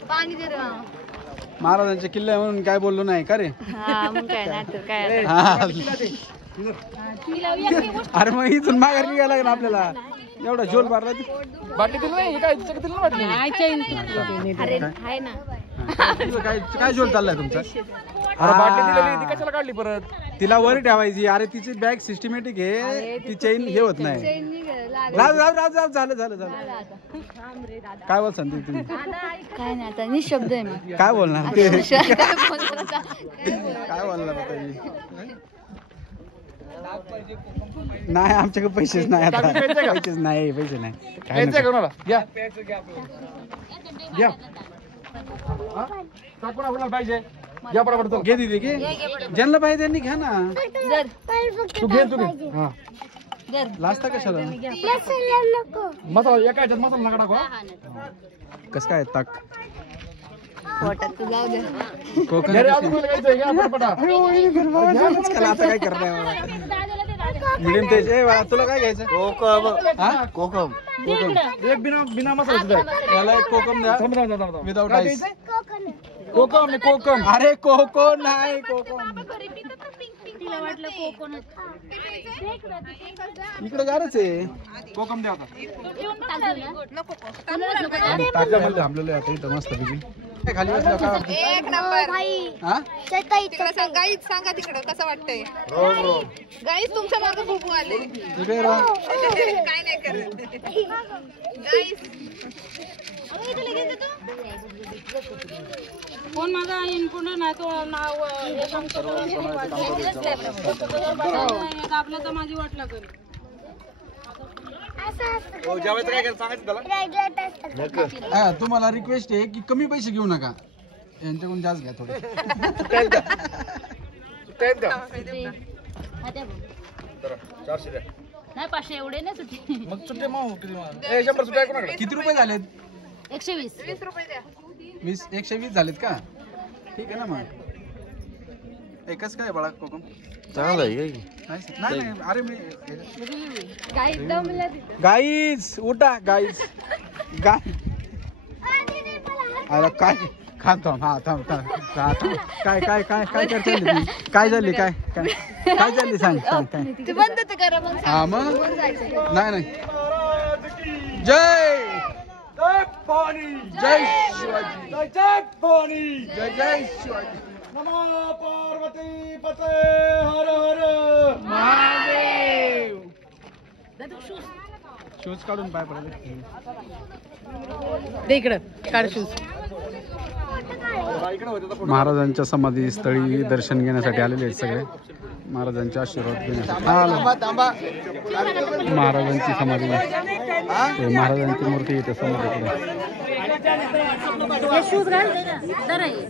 पाणी दे रे. महाराजांच्या किल्ला म्हणून काय बोललो नाही का रे. अरे मग इथून माघार निघायला लागेल आपल्याला. एवढा झोल मारला बाटली दिली नाही काय काय झोल चाललाय तुमचा. कशाला काढली परत. तिला वर ठेवायची. अरे तिची बॅग सिस्टमॅटिक आहे. ती चेन हे होत नाही. राव झालं काय बोल सांगते तुम्ही. काय नाही आता निशब्द आहे मी. काय बोलणार काय बोलणार आता मी. नाही आमच्याकडे पैसेच नाही आता. पैसे नाही काय पाहिजे घे दिदी घे. ज्यांना पाहिजे त्यांनी घ्या ना. तू घे लास्ट कशाला मसाला एका ह्याच्यात मसाला नका टाकू. कस काय ताक कोकण आता काय करणार. मिडियम तेज तुला काय घ्यायचं. कोकम एक बिना मसाला याला एक कोकम द्या विदाउट आईस. कोकम अरे कोको नाही कोकम इकडे गारच आहे. कोकम द्या आता थांबलेलं आहे आता इथं मस्त पैकी. खाली बसल्या काय वाटतं. एक नंबर गाईच सांगा तिकडं कसं वाटतंय. गाईच तुमच्या मागे खूप आले. इकडे राहा. काय नाही करत गाईच. कोण माझा इनपुट नाही तो नाव आपलं तर माझी वाट लागेल. तुम्हाला रिक्वेस्ट आहे की कमी पैसे घेऊ नका. यांच्याकडून जास्त घ्या थोडे. नाही 500 एवढे नाही सुट्टी. मग सुट्टे किती रुपये झालेत. 120 रुपये द्या. 120 झालेत का. ठीक आहे ना मग. एकच काय बाळा कोकम चांगला आहे. नाही अरे मी गाईज उठा गाईज काय अरे काय थांब हा थांब काय काय काय काय करते काय झाली काय काय काय झाली सांग सांग काय ते बंद तर करा मग. हा मग नाही नाही जय जय भवानी, जय शिवाजी जय भवानी, जय जय शिवाजी नमो पार्वती पते हर हर महादेव शूज काढून पाय पडले इकडं काढ शूज. महाराजांच्या समाधी स्थळी दर्शन घेण्यासाठी आलेले आहेत सगळे महाराजांचे आशीर्वाद घेण्यासाठी महाराजांची समाधी ते महाराजांची मूर्ती इथे समाधीकडे शूज घाल जरा ये.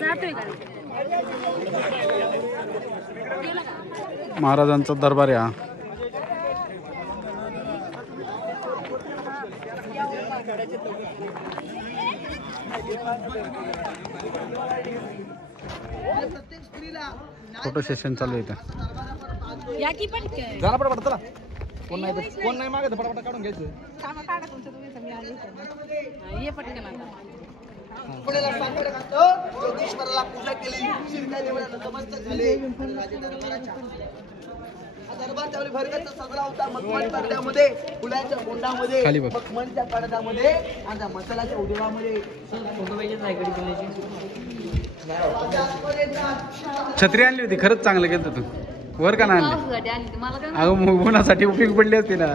जातोय का महाराजांचा दरबार आहे हा. फोटो सेशन चालू आहे इथं. या की पण काय झाला पटापट चला. कोण नाही मागत पटापट काढून घ्यायचं. कामा काढा तुमचं तुम्ही सगळी आली इथं. ये पटकन आता. योगेश्वराला पूजा केली, शिरक्या देवाला नतमस्तक झाले. दरबार त्यावेळी भरगच्च सजला होता. मखमल पडद्यामध्ये, फुलाच्या गोंडामध्ये, खाली बघ. मखमलच्या पडद्यामध्ये आणि त्या मसाल्याच्या उदोळामध्ये छत्री आणली होती खरंच चांगलं केलं तू वर का नाही आणली पावसासाठी आणली ती. मला काय अगं उन्हासाठी उपयोग पडली असती ना.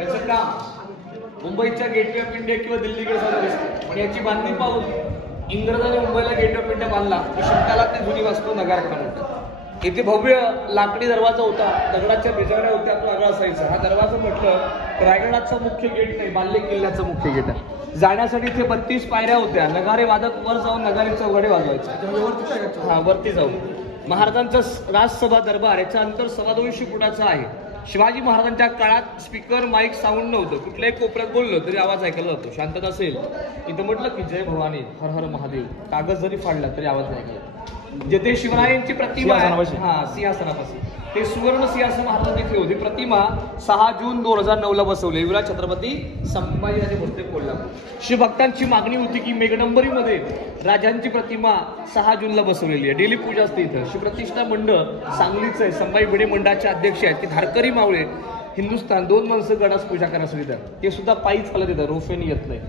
याचं काम मुंबईच्या गेटवे ऑफ इंडिया किंवा दिल्लीकडे चालू असते. पण याची बांधणी पाहून इंग्रजांनी मुंबईला गेट ऑफ इंडिया बांधला. शतकाला ते जुनी वास्तू नगारखाना. इथे भव्य लाकडी दरवाजा होता, दगडाच्या बिजाऱ्या होत्या, तो आगळा असायचा. हा दरवाजा म्हटलं तर रायगडाचा मुख्य गेट नाही, बाल्ले किल्ल्याचा मुख्य गेट आहे. जाण्यासाठी इथे 32 पायऱ्या होत्या. नगारे वादक वर जाऊन नगारीचा उघडे वाजवायचे. हा वरती जाऊन महाराजांचा राजसभा दरबार याचं अंतर 225 फुटाचं आहे. शिवाजी महाराजांच्या काळात स्पीकर माईक साऊंड नव्हतं. कुठल्याही कोपऱ्यात बोललं तरी आवाज ऐकायला जातो. शांतता असेल इथं म्हटलं की जय भवानी हर हर महादेव कागद जरी फाडला तरी आवाज ऐकायला. जेथे शिवरायांची प्रतिमा हा सिंहासनापासून ते सुवर्ण सिंहासन महाराजांनी तिथे होती. प्रतिमा 6 जून 2009 ला बसवली. युवराज छत्रपती संभाजीराजे भोसले कोल्हापूर. शिवभक्तांची मागणी होती की मेघडंबरीमध्ये राजांची प्रतिमा 6 जूनला बसवलेली आहे. डेली पूजा असते इथं. शिवप्रतिष्ठा मंडळ सांगलीचं आहे. संभाजी भिडे मंडळाचे अध्यक्ष आहेत. ते धारकरी मावळे हिंदुस्थान 2 माणसं गडास पूजा करण्यासाठी येतात. ते सुद्धा पायी चालत येतात, रोफेनी येत नाही.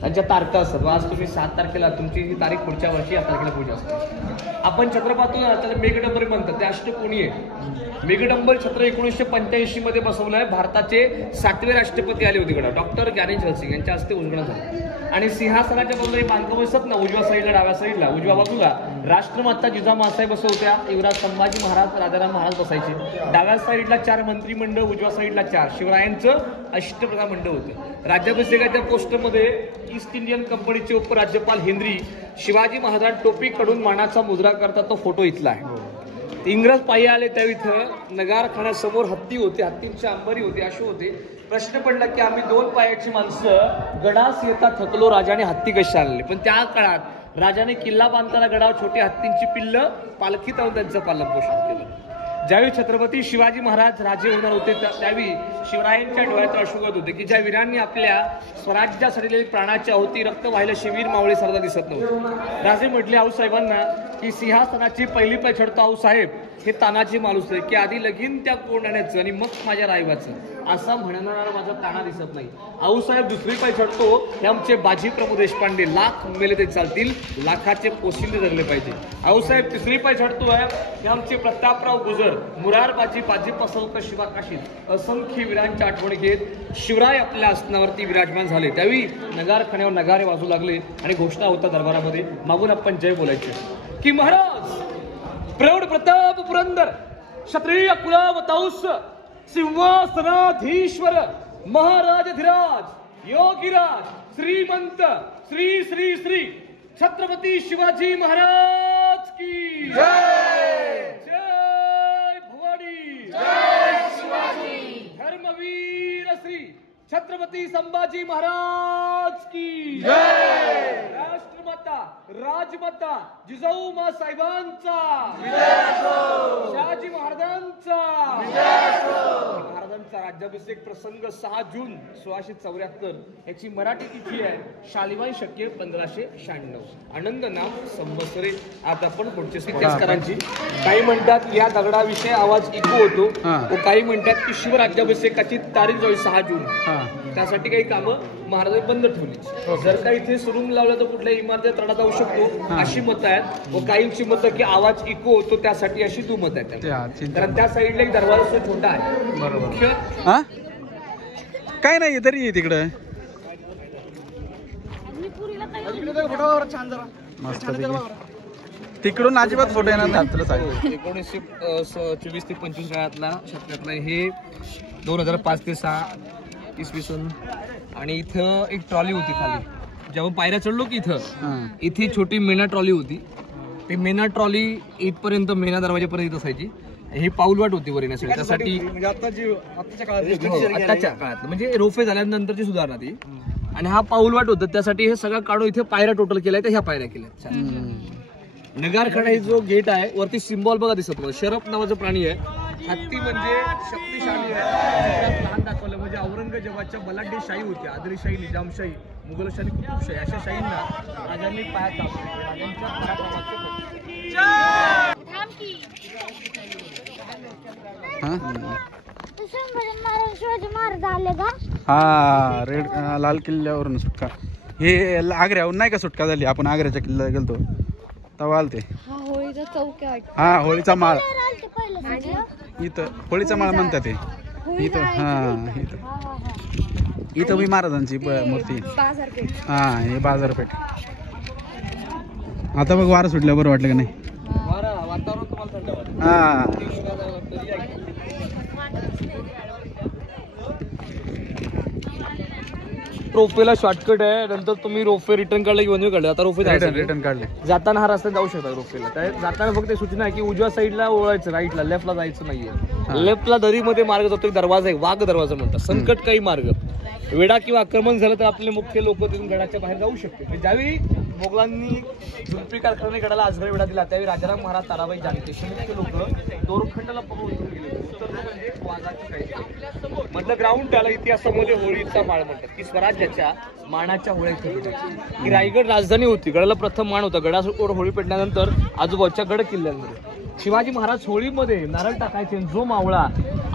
त्यांच्या तारखा असतात. आज तुम्ही 7 तारखेला तुमची ही तारीख पुढच्या वर्षी 8 तारखेला पूजा असते. आपण छत्र पाहतो ना त्याला मेघडंबरी म्हणतात. ते अष्टकोनी आहे. मेघडंबर छत्र 1985 मध्ये बसवलं आहे. भारताचे 7वे राष्ट्रपती आले होते इकडे, डॉक्टर ज्ञानेश्वर सिंग यांच्या हस्ते उजगणं झालं. आणि सिंहासनाच्या बाजूला बांधकाम असतात ना, उजव्या साईडला डाव्या साईडला उजव्या बाजूला राष्ट्रमाता जिजामासाहेब बसवत्या. युवराज संभाजी महाराज राजाराम महाराज बसायचे. डाव्या साईडला 4 मंत्रिमंडळ, उजव्या साईडला 4 शिवरायांचं अष्टप्रधान मंडळ होतं. राज्याभिषेकाच्या पोस्टमध्ये ईस्ट इंडियन कंपनीचे उपराज्यपाल हेनरी शिवाजी महाराज टोपी काढून मानाचा मुजरा करता तो फोटो इथला आहे. इंग्रज पायी आले त्या इथं नगारखान्यासमोर हत्ती होते, हत्तींची अंबारी होती, अशी होते. प्रश्न पडला की आम्ही 2 पायाची माणसं गडास येता थकलो, राजाने हत्ती कशा आणले. पण त्या काळात राजाने किल्ला बांधताना गडावर छोटी हत्तींची पिल्लं पालखीत आणून त्यांचं पालनपोषण केलं. ज्यावेळी छत्रपती शिवाजी महाराज राजे होणार होते त्यावेळी शिवरायांच्या डोळ्यात अश्रुगत होते की ज्या वीरांनी आपल्या स्वराज्यासाठी प्राणाची आहुती रक्त व्हायला शिवीर मावळे सरदा दिसत नव्हते. राजे म्हटले आऊसाहेबांना की सिंहासनाची पहिली पाय चढतो आऊसाहेब हे तानाजी माणूस आहे की आधी लगीन त्या कोंडाण्याचं आणि मग माझ्या रायबाचं असं म्हणणारा माझा ताना दिसत नाही. आऊसाहेब दुसरी पाय चढतो हे आमचे बाजी प्रमोद देशपांडे, लाख मेले ते चालतील, लाखाचे पोशिंदे धरले पाहिजे. आऊसाहेब तिसरी पाय चढतोय हे आमचे प्रतापराव गुजर, मुरार बाजी, बाजी पसलकर, शिवा काशीद असंख्य वीरांच्या आठवणी घेत शिवराय आपल्या आसनावरती विराजमान झाले. त्यावेळी नगारखान्यावर नगारे वाजू लागले आणि घोषणा होता दरबारामध्ये. मागून आपण जय बोलायचे की महाराज प्रौढ प्रताप पुरंदर क्षत्रिय कुलावतांस सिंहासनाधीश्वर महाराजधिराज योगीराज श्रीमंत श्री श्री श्री छत्रपती शिवाजी महाराज की जय. जय भवानी, जय शिवाजी. धर्मवीर श्री छत्रपती संभाजी महाराज की जय. राष्ट्रमाता राजमाता जिजाऊमा साहेबांचा, शहाजी महाराजांचा, महाराजांना महाराजांचा राज्याभिषेक प्रसंग 6 जून 1674 याची मराठी तिथी आहे शालिवान शके 1596. आनंद नाम संवत्सरे. आता आपण पुढचे इतिहासकारांची. काही म्हणतात या दगडाविषयी आवाज इको होतो व काही म्हणतात की शिवराज्याभिषेकाची तारीख जो 6 जून त्यासाठी काही कामं महाराजांनी बंद ठेवली. जर का इथे सुरुंग लावलं तर कुठल्या इमारतीत तडा जाऊ शकतो अशी मतं आहेत व काहींची मतं की आवाज इको होतो त्यासाठी अशी दुमत आहेत. कारण त्या साईडला एक दरवाजा छोटा आहे. बरोबर. काय नाही तरी तिकडे मस्त तिकडून अजिबात फोटो येणार नाही. 1924 ते 25 काळातला शतकातला हे 2005 ते 6 इसवी सन. आणि इथं एक ट्रॉली होती खाली जेव्हा पायऱ्या चढलो की इथे छोटी मेना ट्रॉली होती. ती मेना ट्रॉली इथपर्यंत मेना दरवाजापर्यंत असायची. ही पाऊलवाट होती वर येण्यासाठी. त्यासाठी आताच्या काळात म्हणजे रोफे झाल्यानंतरची सुधारणा ती. आणि हा पाऊलवाट होतं त्यासाठी हे सगळं काढून इथे पायऱ्या टोटल केल्या तर ह्या पायऱ्या केल्या. नगारखाना हे जो गेट आहे वरती सिम्बॉल बघा दिसत तुम्हाला. शरफ नावाचं प्राणी आहे. हत्ती म्हणजे शक्तिशाली आहे. लहान दाखवलं म्हणजे औरंगजेबाच्या बलाढ्य शाही होत्या. आदिलशाही, निजामशाही, मुघलशाही, कुतुबशाही अशा शाहींना राजांनी पायात दाबले. राजांच्या पराक्रमाचे हा रेड लाल किल्ल्यावरून सुटका. हे आग्र्याहून नाही का सुटका झाली. आपण आग्र्याच्या किल्ल्याला गेलतो तेव्हा आलते. हा होळीचा माळ इथं होळीचा माळ म्हणतात ते इथं. हा इथं मी महाराजांची मूर्ती. हा हे बाजारपेठ. आता बघ वारं सुटलं बरं वाटलं का नाही. वातावरण तुम्हाला थंड वाटतं. हा रोफेला शॉर्टकट आहे. नंतर तुम्ही रोफे रिटर्न काढले की वन काढले. आता रोफे रिटर्न काढले. जाताना हा रस्ता जाऊ शकता रोफेला. जाताना फक्त सूचना आहे की उजव्या साईडला ओळायचं, राईटला, लेफ्टला जायचं नाहीये. लेफ्टला दरीमध्ये मार्ग जातो. एक दरवाजा आहे वाघ दरवाजा म्हणतात. संकटकारी मार्ग. वेढा किंवा आक्रमण झालं तर आपले मुख्य लोक तिथून गडाच्या बाहेर जाऊ शकते. ज्यावेळी मोगलांनी जुल्फिकार खानने गडाला आजगड वेढा दिला त्यावेळी राजाराम महाराज ताराबाई जानते मुख्य लोक दोरखंडाला पकडून गेले. म्हणजे वाघाची काही मधलं ग्राउंड त्याला इतिहासामध्ये होळीचा माळ म्हणतात की स्वराज्याच्या मानाच्या होळ्या इथे ही रायगड राजधानी होती. गडाला प्रथम मान होता. गडावर होळी पेटल्यानंतर आजूबाजूच्या गड किल्ल्यांमध्ये शिवाजी महाराज होळीमध्ये नारळ टाकायचे. जो मावळा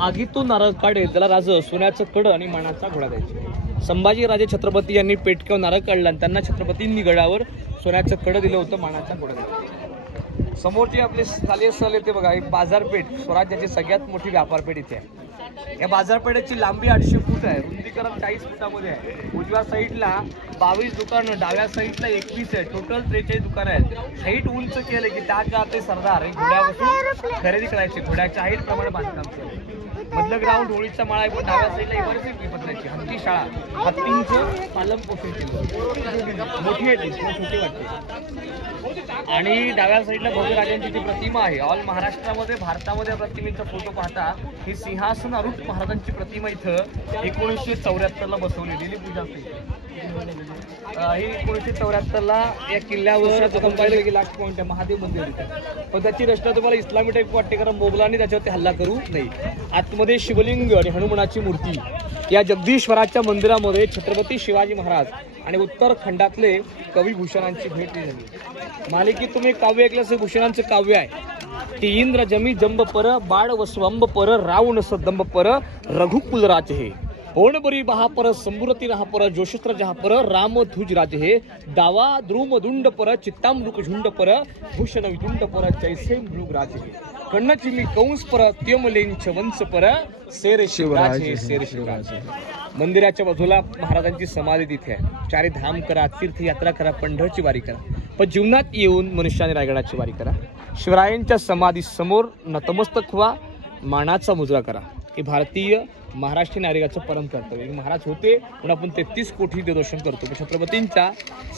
आगीतून नारळ काढेल त्याला राज सोन्याचं कड आणि मानाचा घोडा द्यायचे. संभाजी राजे छत्रपती यांनी पेटक्यावर नारळ काढला आणि त्यांना छत्रपतींनी गडावर सोन्याचं कड दिलं होतं, मानाचा घोडा द्यायचा. समोरची आपले स्थानीय स्थळ येते बघा. एक बाजारपेठ स्वराज्याची सगळ्यात मोठी व्यापारपेठ इथे आहे. या बाजारपेठेची लांबी 800 फूट आहे. रुंदीकरण 40 फुटामध्ये आहे. उजव्या साईडला 22 दुकानं, डाव्या साईडला 21 आहे. टोटल 43 दुकानं आहेत. हाईट उंच केले की त्या काळात ते सरदार घोड्यापासून खरेदी करायचे. घोड्याच्या हाईट प्रमाणे बांधकाम केलं. मधलं ग्राउंड होळीचा माळा आहे. डाव्या साईडला इमारती बदलायची. हत्ती शाळा, हत्तींचं पालन पोषण केलं. मोठी आहे ती, छोटी वाटते. आणि डाव्या साईडला भव्य राजांची जी प्रतिमा आहे. ऑल महाराष्ट्रामध्ये भारतामध्ये प्रतिमेचा फोटो पाहता ही सिंहासन अरूढ महाराजांची प्रतिमा इथं 1974 ला बसवली. दिली पूजा ही 1974 ला या किल्ल्यावर पाहिलं की लास्ट पॉईंट आहे महादेव मंदिर. पण त्याची रचना तुम्हाला इस्लामी टाईप वाटते कारण मोगलांनी त्याच्यावरती हल्ला करू नये. आतमध्ये शिवलिंग आणि हनुमानाची मूर्ती. या जगदीश्वराच्या मंदिरामध्ये छत्रपती शिवाजी महाराज आणि उत्तरखंडातले कवी भूषणांची भेट झाली. मालिकेत तुम्ही काव्य ऐकलं असेल. भूषणांचं काव्य आहे ती इंद्र जमी जंब पर बाळ वस्वंब पर रावण सदंब पर रघुकुल राज हे ओणबरी बहापर संबुरती राहापर जोशस्त्र जहापर राम ध्वज राज हे दावा द्रुम दुंड पर चित्तामृक झुंड पर भूषण विदुंड पर जैसे मृग राज हे कण्णचिमी कंस पर त्यमलेंच वंश पर शेर शिवराज हे शेर शिवराज. मंदिराच्या बाजूला महाराजांची समाधी तिथे आहे. चारी धाम करा, तीर्थयात्रा करा, पंढरची वारी करा, पण जीवनात येऊन मनुष्याने रायगडाची वारी करा. शिवरायांच्या समाधी समोर नतमस्तक व्हा, मानाचा मुजरा करा. हे भारतीय महाराष्ट्रीय नागरिकाचं परम कर्तव्य. महाराज होते पण आपण 33 कोटी देवदर्शन करतो. छत्रपतींच्या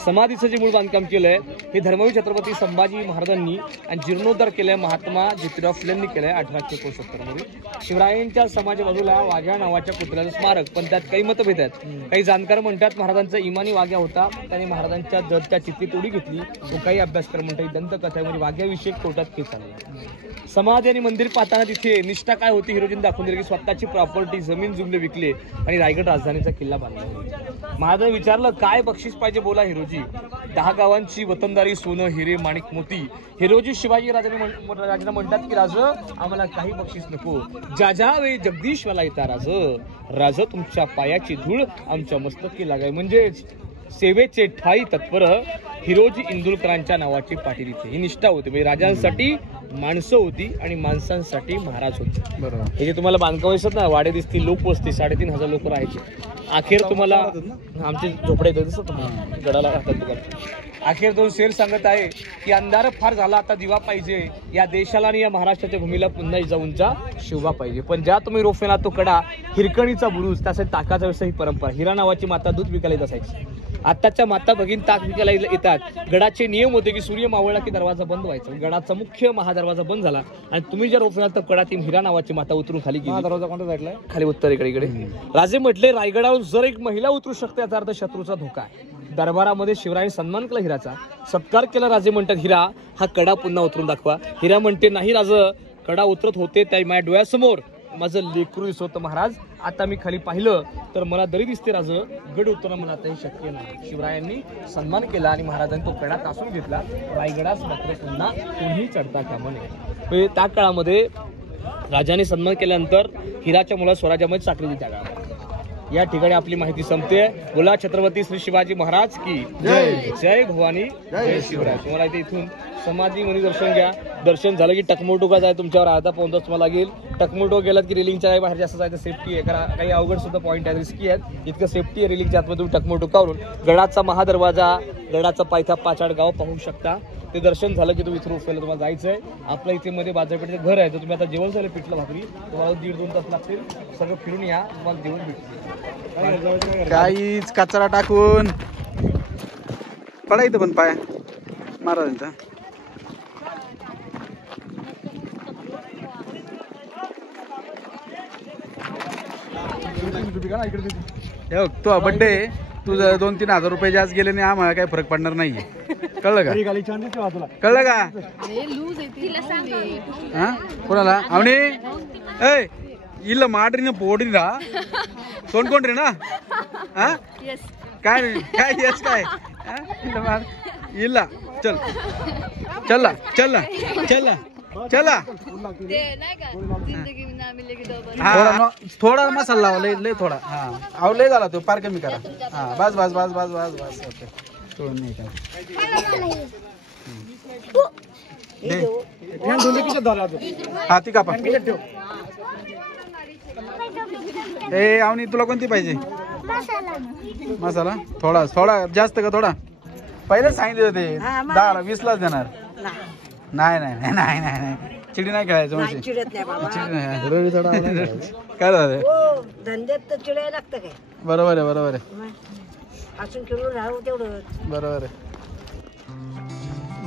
समाधीचं जे मूळ बांधकाम केलंय हे धर्मवीर छत्रपती संभाजी महाराजांनी आणि जीर्णोद्धार केलाय महात्मा ज्योतिराव फुलेंनी केलाय 1869 मध्ये. शिवरायांच्या समाजा बाजूला वाघ्या नावाच्या पुतळ्याचं स्मारक, पण त्यात काही मतभेद आहेत. काही जाणकार म्हणतात महाराजांचा इमानी वाघ्या होता, त्यांनी महाराजांच्या जडच्या चित्तीत उडी घेतली. तो काही अभ्यासकर म्हणतात दंतकथामध्ये वाघ्याविषयी कोर्टात केस आला. समाधी आणि मंदिर पाहताना तिथे निष्ठा काय होती हिरोजीन दाखवून दिली की स्वतःची प्रॉपर्टी जमीन जुमले विकले आणि रायगड राजधानीचा किल्ला बांधला. महाराजांनी विचारलं काय बक्षीस पाहिजे बोला हिरोजी. 10 गावांची वतनदारी, सोनं, हिरे, माणिक, मोती. हिरोजी शिवाजी राजांना म्हणतात की राज आम्हाला काही बक्षीस नको. ज्या वेळी जगदीशवाला येता राज तुमच्या पायाची धूळ आमच्या मस्तकी लागाय. म्हणजेच सेवेचे ठाई तत्पर हिरोजी इंदुरकरांच्या नावाची पाटील इथे. ही निष्ठा होती. म्हणजे राजांसाठी माणसं होती आणि माणसांसाठी महाराज होते. बरोबर. हे जे तुम्हाला बांधकाम दिसत ना, वाडे दिसतील, लोक वसते, 3,500 लोक राहायचे. अखेर तुम्हाला आमचे झोपडे दिसत तुम्हाला गडाला राहतात तुम्हाला. अखेर 2 शेर सांगत आहे की अंधार फार झाला, आता दिवा पाहिजे. या देशाला आणि या महाराष्ट्राच्या भूमीला पुन्हा जाऊनचा शिवबा पाहिजे. पण ज्या तुम्ही रोफेला तो कडा, हिरकणीचा बुरुज, त्यासाठी ताकाचा व्यवसाय ही परंपरा. हिरा नावाची माता दूध विकायला येत असायची. आताच्या माता भगिन ताक विकायला येतात. गडाचे नियम होते की सूर्य मावळला की दरवाजा बंद व्हायचा. गडाचा मुख्य महादरवाजा बंद झाला आणि तुम्ही ज्या रोफेला तर कडा ती हिरा नावाची माता उतरून खाली गेली. दरवाजा कोणता साईडला? खाली उत्तरेकडे. राजे म्हटले रायगडावर जर एक महिला उतरू शकते याचा अर्थ शत्रूचा धोका आहे. दरबारामध्ये शिवरायांनी सन्मान केला हिराचा, सत्कार केला. राजे म्हणतात हिरा हा कडा पुन्हा उतरून दाखवा. हिरा म्हणते नाही राज, कडा उतरत होते त्या माझ्या डोळ्यासमोर माझं लेकरू दिसत होतं महाराज. आता मी खाली पाहिलं तर मला दरी दिसते राज, गड उतरणं मला आता हे शक्य नाही. शिवरायांनी सन्मान केला आणि महाराजांनी तो कडा तासून घेतला. रायगडास मात्र पुन्हा कोणी चढता कामा नये. त्या काळामध्ये राजाने सन्मान केल्यानंतर हिराच्या मुला स्वराज्यामध्ये साखळी दिली. त्या काळामध्ये या ठिकाणी आपली माहिती संपते. बोला छत्रपती श्री शिवाजी महाराज की जय. जय भवानी, जय शिवराय. तुम्हाला इथे इथून समाधीमध्ये दर्शन घ्या. दर्शन झालं की टकमोटोका जाय तुमच्यावर अर्धा पाऊण तास तुम्हाला लागेल. टकमोटो गेलात की रेलिंगच्या काही बाहेर जास्त जायचं सेफ्टी आहे, कारण काही अवघड सुद्धा पॉईंट आहे, रिस्की आहेत. इतकं सेफ्टी आहे रेलिंगच्या आतमध्ये. तुम्ही टकमोटोकावरून गडाचा महादरवाजा, गडाचा पायथा, पाचाड गाव पाहू शकता. ते दर्शन झालं की तुम्ही इथून उफेला तुम्हाला जायचंय. आपल्या इथे मध्ये बाजारपेठेचं घर आहे, तर तुम्ही आता जेवण झालं पिठलं भाकरी, तुम्हाला 1.5-2 तास लागतील. सगळं फिरून या, तुम्हाला जेवण भेटतील. काहीच कचरा टाकून पडायचं पण पाय महाराजांचा. तो बड्डे तुझं 2-3 हजार रुपये जास्त गेले नाही, आम्हाला काही फरक पडणार नाहीये. कळलं का? कळलं का? हा कोणाला आवणे ए ಇಲ್ಲ ಮಾಡ್ರಿನ ಪೋಡಿನ ಕೊಂಡ್ಕೊಂಡ್ರಿ ನಾ काय काय यस काय ಇಲ್ಲ चल चला चला चला चला थोडा मसाला लावा लय थोडा. हा अहो लय झाला तो पार कमी करा. हा बस बस बस बस बस बस ओके. तो नाही का हा ती कापा. ए आवनी तुला कोणती पाहिजे? मसाला थोडा थोडा जास्त का थोडा? पहिले सांगितले होते 10-20 लाच देणार. नाही नाही नाही नाही नाही चिडी नाही खेळायचं म्हणजे काय झालं धंद्यात तर चिडायला लागतं काय? बरोबर आहे बरोबर आहे असून खेळून राहू तेवढं बरोबर आहे.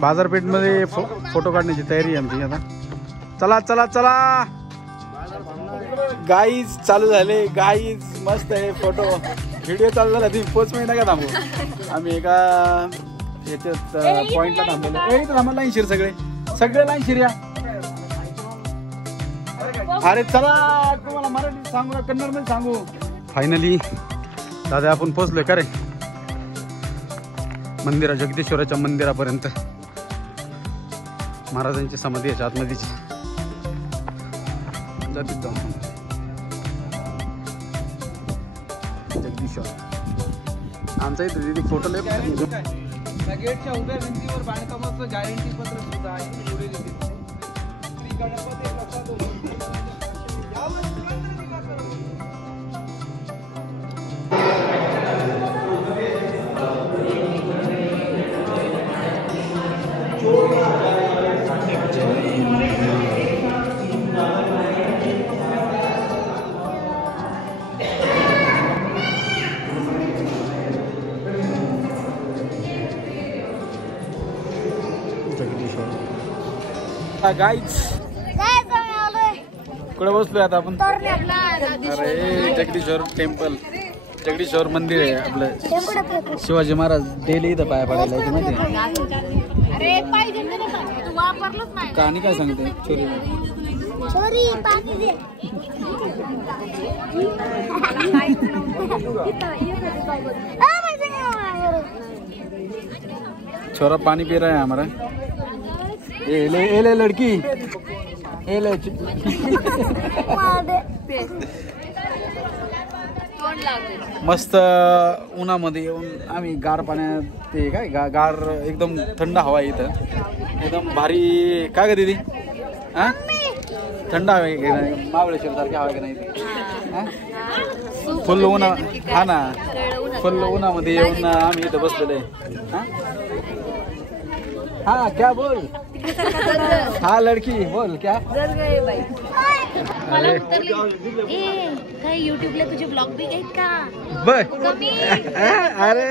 बाजारपेठ मध्ये फोटो काढण्याची तयारी आहे आमची आता. चला चला चला गाईज चालू झाले. गाईज मस्त आहे फोटो व्हिडिओ चालू झाला. तुम्ही 5 मिनिट नका थांबू. आम्ही एका याच्यात पॉइंटला थांबलेलो. थांबा लाईन शिर सगळे सगळे लाईन शिर या. अरे चला तुम्हाला मराठी सांगू ना कन्नड मध्ये सांगू. फायनली दादा आपण पोहोचलोय का रे मंदिरा जगदीश्वराच्या मंदिरापर्यंत. महाराजांची समाधी याच्या आतमध्येची जातीत जाऊन जगदीश्वर आमचा इथे तिथे फोटो लय. गेटच्या उभ्या भिंतीवर बांधकामाचं गॅरंटी पत्र सुद्धा आहे. गाईज कुठे बसलोय आता आपण? अरे जगदीश्वर टेम्पल, जगदीश्वर मंदिर आहे आपलं. शिवाजी महाराज डेली इथं पाया पडायला यायचे माहिती. कहाणी काय सांगते छोरी? सॉरी पाणी दे छोरा पानी पी रहा है हमारा। ए ले लड़की ए ले मस्त उन्हामध्ये येऊन आम्ही गार पाण्यात ते काय गार एकदम थंड हवा आहे इथं एकदम भारी। काय ग दीदी हा थंड हवा आहे महाबळेश्वर सारखी हवा की नाही फुल उन्हा हा ना फुल उन्हामध्ये येऊन आम्ही इथं बसलेलो आहे। हाँ क्या बोल हाँ लड़की बोल क्या मला उतरली काही युट्यूबला तुझे ब्लॉग बी आहेत का बर कमी अरे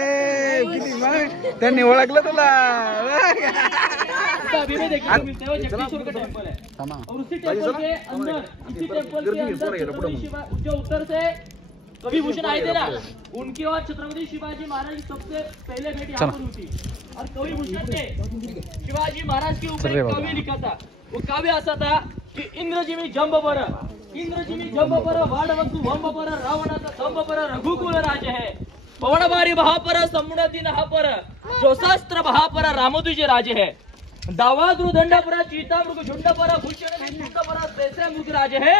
किती मग त्यांनी ओळखलं तुला अभी में देखने को मिलता है वो जगदीश्वर का टेम्पल है और उसी टेम्पल के अंदर इसी टेम्पल के अंदर छत्रपति शिवा जो उत्तर से कवि भूषण आए थे ना उनके और छत्रपति शिवाजी महाराज की सबसे पहले भेंट यहाँ पर हुई थी और कवि भूषण ने शिवाजी महाराज के ऊपर एक काव्य लिखा था। वो काव्य ऐसा था कि इंद्रजिमी जंब पर वाडवंतु वंब पर रावणाचा स्तंभ पर रघुकुल राज है पवनबारी महापर समुद्र नहापर जो शास्त्र महापर रामोदुजे राज है दावा दंडपर चीता मृग झुंडपर भूषण पर मुख राज है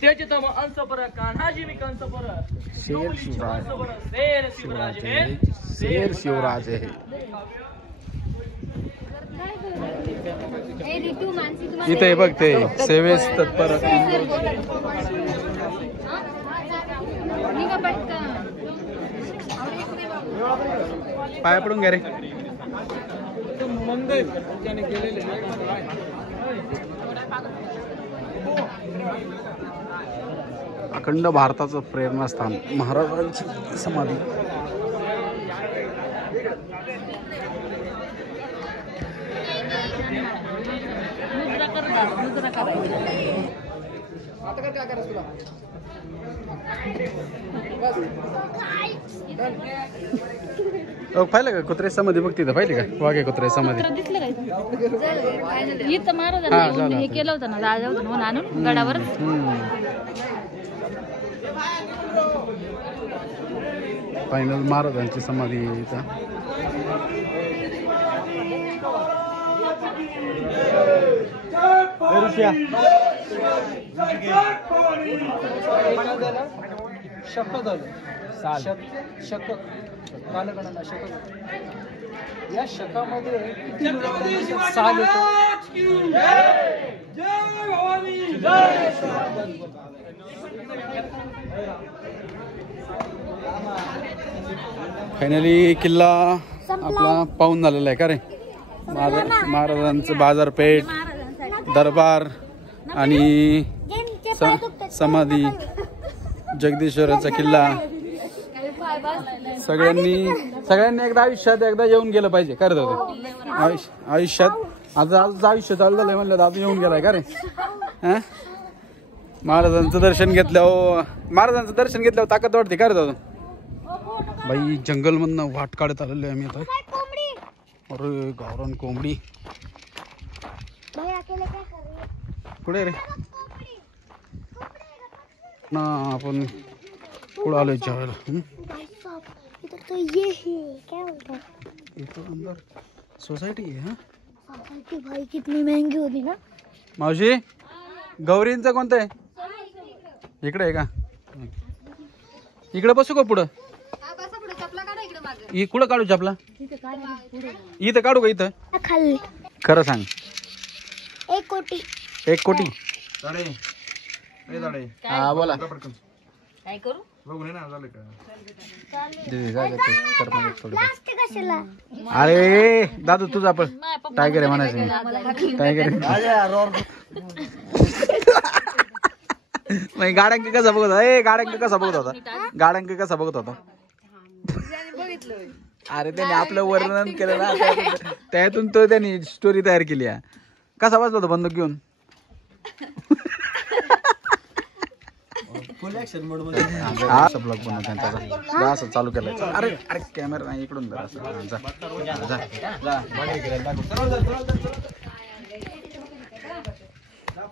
तेजतम अंश पर कान्हाजी में कंस पर शेर शिवराज शेर शिवराज है शेर शिवराज है इथे हे बघ ते सेवेस तत्पर पाया पडून घ्या रे अखंड भारताचं प्रेरणास्थान महाराजांची समाधी पाहिलं का कुत्रे समाधी बघ तिथं पाहिली का वाघे कुत्रे समाधी दिसलं का इथं महाराजांनी हे केलं होतं ना राजा होतं म्हणून आणून गडावर फायनल महाराजांची समाधी इथं या शकामध्ये किती साल येतो फायनली किल्ला आपला पाहून झालेला आहे का रे महाराजांचं बाजारपेठ दरबार आणि समाधी जगदीश्वराचा किल्ला सगळ्यांनी एकदा आयुष्यात एकदा येऊन गेलं पाहिजे काय रे आयुष्यात आज आयुष्य चालू झालंय म्हणलं तर आज येऊन गेलाय का रे हा महाराजांचं दर्शन घेतल्यावर ताकद वाटते का रे दादा बाई जंगल मधनं वाट काढत आलेलो आहे आम्ही आता अरे गावरान कोंबडी पुढे रे ना आपण पुढे आलोय जेवायला तो ये है क्या बोलता ये तो अंदर सोसायटी है हाँ सोसायटी भाई कितनी महंगी होती ना मावशी गौरींचं कोणतं आहे इकडे आहे का इकडे बसू का पुढं कुठं काढू चपला इथं काढू का इथं खाली खरं सांग 1 कोटी 1 कोटी हा बोला काय करू अरे दादू तुझा पण टायगर आहे म्हणायचं टायगर नाही गाड्यांक कसा बघत होता गाड्यांक कसा बघत होता अरे त्याने आपलं वर्णन केलं ना त्यातून तो त्यांनी स्टोरी तयार केली आहे कसा वाजला होता बंदूक घेऊन फुल ऍक्शन मोड मध्ये हा ब्लॉग बनवतो त्यांचा असं चालू केलं अरे अरे कॅमेरा नाही इकडून जा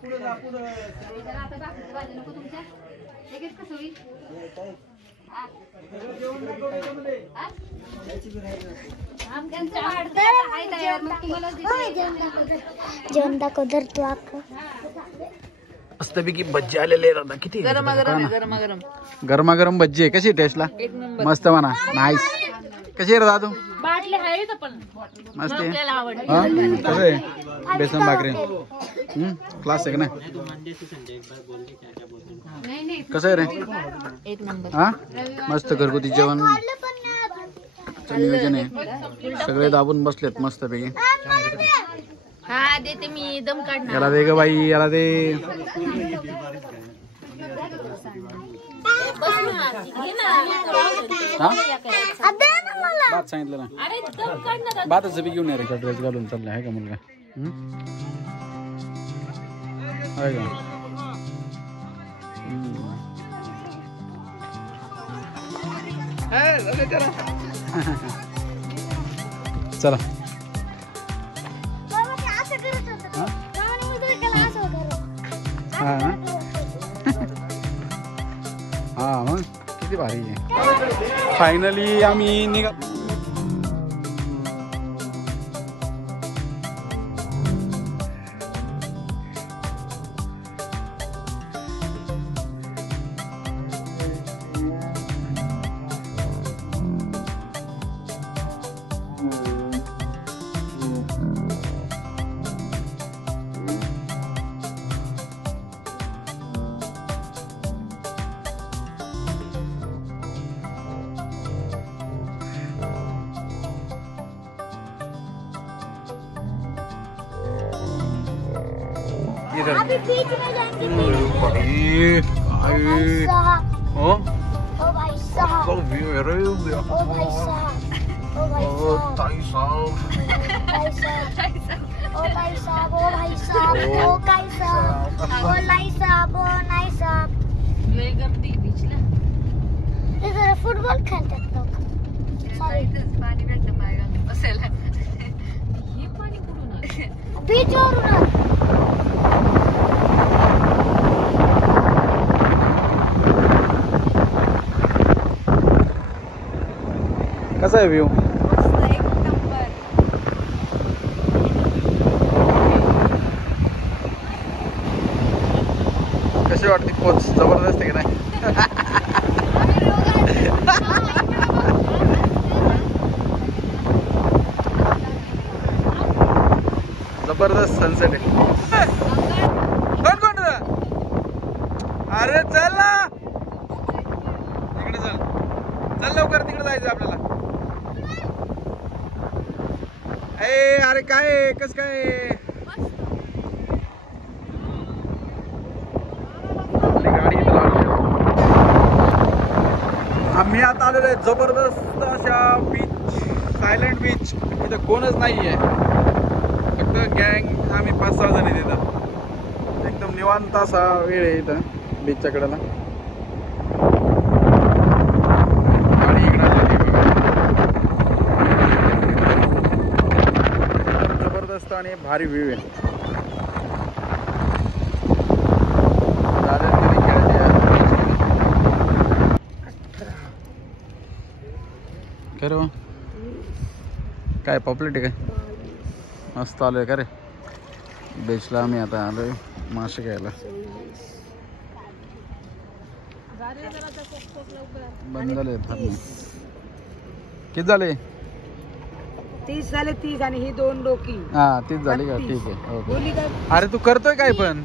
आता बाकीचं भाजी नको तुमच्या लगेच कसं होईल जेवण दाखव धर तू अख्खं. मस्तपैकी भज्जी आलेले आहेत आता. किती गरमागरम गरमागरम भज्जी आहे. कशी टेस्टला? मस्त म्हणा. नाईस. कशी आहे दादू? बाटले आहे तर पण मस्त आहे. आपल्याला आवडते. हा कसं आहे बेसन भाकरी? क्लास आहे का नाही? कसं आहे रे? एक नंबर हा मस्त घरगुती जेवण नियोजन आहे. सगळे दाबून बसलेत मस्त पैकी. हा देते मी दम काढणार याला दे ग बाई, याला दे. हा भात सांगितलं ना. भातच बी घेऊन या रे. ड्रेस घालून चाललाय आहे का मुलगा? आहे का? चला हा हा मग किती भारी आहे. फायनली आम्ही निघा. अभी बीच में जाएंगे. ओ भाई साहब. ओ भाई साहब. ओ भाई साहब. ओ भाई साहब. ओ भाई साहब. ओ भाई साहब. ओ लाई साहब. ओ नाई साहब. लय गर्दी बीचला इधर फुटबॉल खेळतात लोक. पाणी भेटलं पाय घालून बसायला हे पाणी कुठून बीच वरून. कसा आहे व्ह्यू? एक नंबर कशी वाटते पोच? जबरदस्त आहे की नाही? जबरदस्त सनसेट आहे. कोण अरे चल ना इकडे चल. चल लवकर तिकडे जायचं आपल्याला. अरे काय कस काय गाडी इथं लावली. आम्ही आता आलेलो आहे जबरदस्त अशा बीच, सायलेंट बीच. इथं कोणच नाही आहे, फक्त गँग. आम्ही 5-6 जण आहेत इथं. एकदम निवांत असा वेळ आहे इथं बीचच्या कडेला. गाडी इकडं जबरदस्त आणि भारी व्ह्यू आहे. खरं काय पॉप्युलेट आहे काय? मस्त आलोय का रे बीचला. आम्ही आता आलोय मासे घ्यायला. बंद झाले फार. किती झाले? 30 झाले. 30 आणि ही 2 डोकी. हा 30 झाली का? ठीक आहे ओके. बोली काय? अरे तू करतोय काय पण?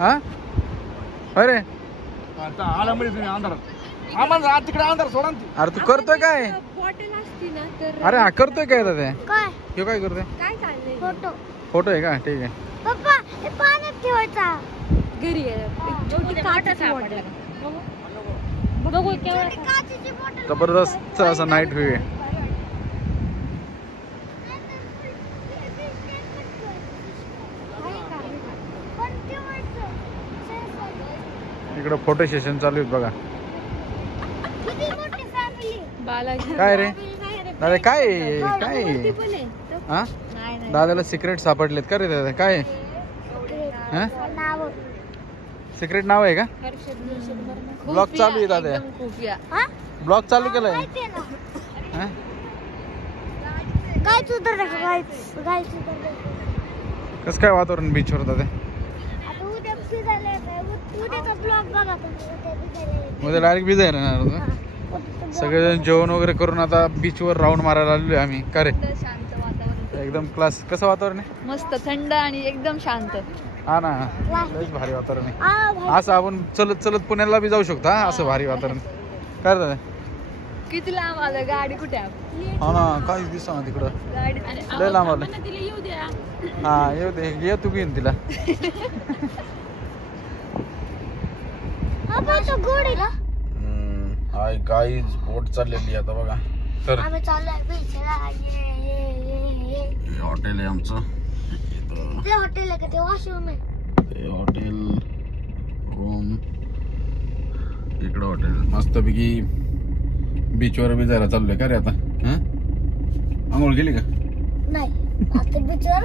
हा अरे आला म्हणजे तुम्ही अंधारात आम्हाला तिकडे अंधार सोडा. अरे तू करतोय काय? बॉटल असती ना तर अरे हा करतोय काय दादा? काय? हे काय करतोय? काय चाललंय फोटो. फोटो आहे का? ठीक आहे. पप्पा हे पाण्यात ठेवायचा. घरी शेवटी काटाचा वाटला बघू केवढा काचेची बॉटल. जबरदस्त असा नाईट व्ह्यू आहे. इकडं फोटो सेशन चालू आहे बघा. बालाजी काय रे दादा? काय काय हा? दादाला सिक्रेट सापडलेत का रे दादा? काय हा? सिक्रेट नाव आहे का? ब्लॉग चालू आहे दादा. एकदम खुफिया. ब्लॉग चालू केलाय. माहिती आहे ना हा? काय सुधार काय सुधार कसं काय वातावरण बीचवर दादा? आता उद्या फिरायला येतोय. उद्याचा ब्लॉग बघा तुम्ही. उद्या फिरायला येतोय. उद्या डायरेक्ट बीच आहे ना उद्याचा सगळेजण जेवण वगैरे करून आता बीचवर राऊंड मारायला आलेलो आम्ही. का रे? शांत वातावरण, एकदम क्लास. कसं वातावरण आहे? मस्त थंड आणि एकदम शांत. हा ना, लयच भारी वातावरण आहे. भाई असं आपण चलत चलत पुण्याला बी जाऊ शकतो. हा असं भारी वातावरण. काय रे दादा? किती लांब आलं, गाडी कुठे आहे? हा ना, काहीच दिसत ना तिकडं. गाडी लय लांब आलं. तिला येऊ द्या. हा येऊ दे, ये तू घेऊन तिला. तो गोडीला हाय गाईज, बोट चाललेली आता बघा. तर आम्ही चाललोय बीचला. ये हे हॉटेल आहे आमचं. ते हॉटेल आहे का? ते वॉशरूम आहे. हे हॉटेल रूम, इकडं हॉटेल. मस्तपैकी बीचवर बी जायला चाललोय का रे आता? आंघोळ केली का? नाही आता बीचवर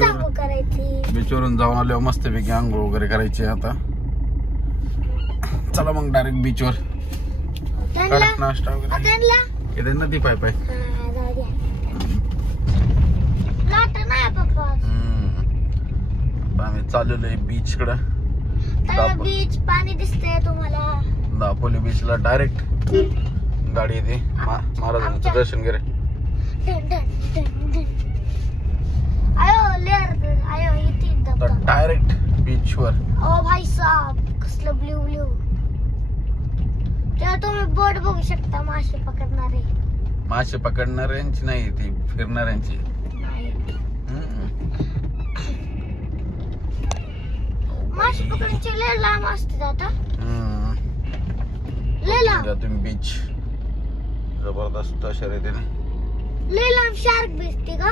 टाकू करायची. बीचवरून जाऊन आल्यावर मस्तपैकी आंघोळ वगैरे करायची. आता चला मग डायरेक्ट बीचवर. त्यांना नाश्ता वगैरे त्यांना येते ना ती पाय पाय. जाऊ द्या. लाट नाही पप्पा. आता आम्ही चाललेलो आहे बीच कडं. त्याला बीच पाणी दिसतंय तुम्हाला. दापोली बीचला डायरेक्ट गाडी येते. महाराजांचं दर्शन घे. Done, done, done, done. आयो लेअर आयो इथे तर डायरेक्ट बीचवर. ओ भाई साहब कसलं ब्ल्यू ब्ल्यू. तेव्हा तुम्ही बोट बघू शकता. मासे पकडणारे. मासे पकडणाऱ्यांची नाही, ती फिरणाऱ्यांची. मासे पकडायचे लय लांब असते आता. लय लांब तुम्ही बीच जबरदस्त शर्यतीने. लय लांब शार्क दिसते का?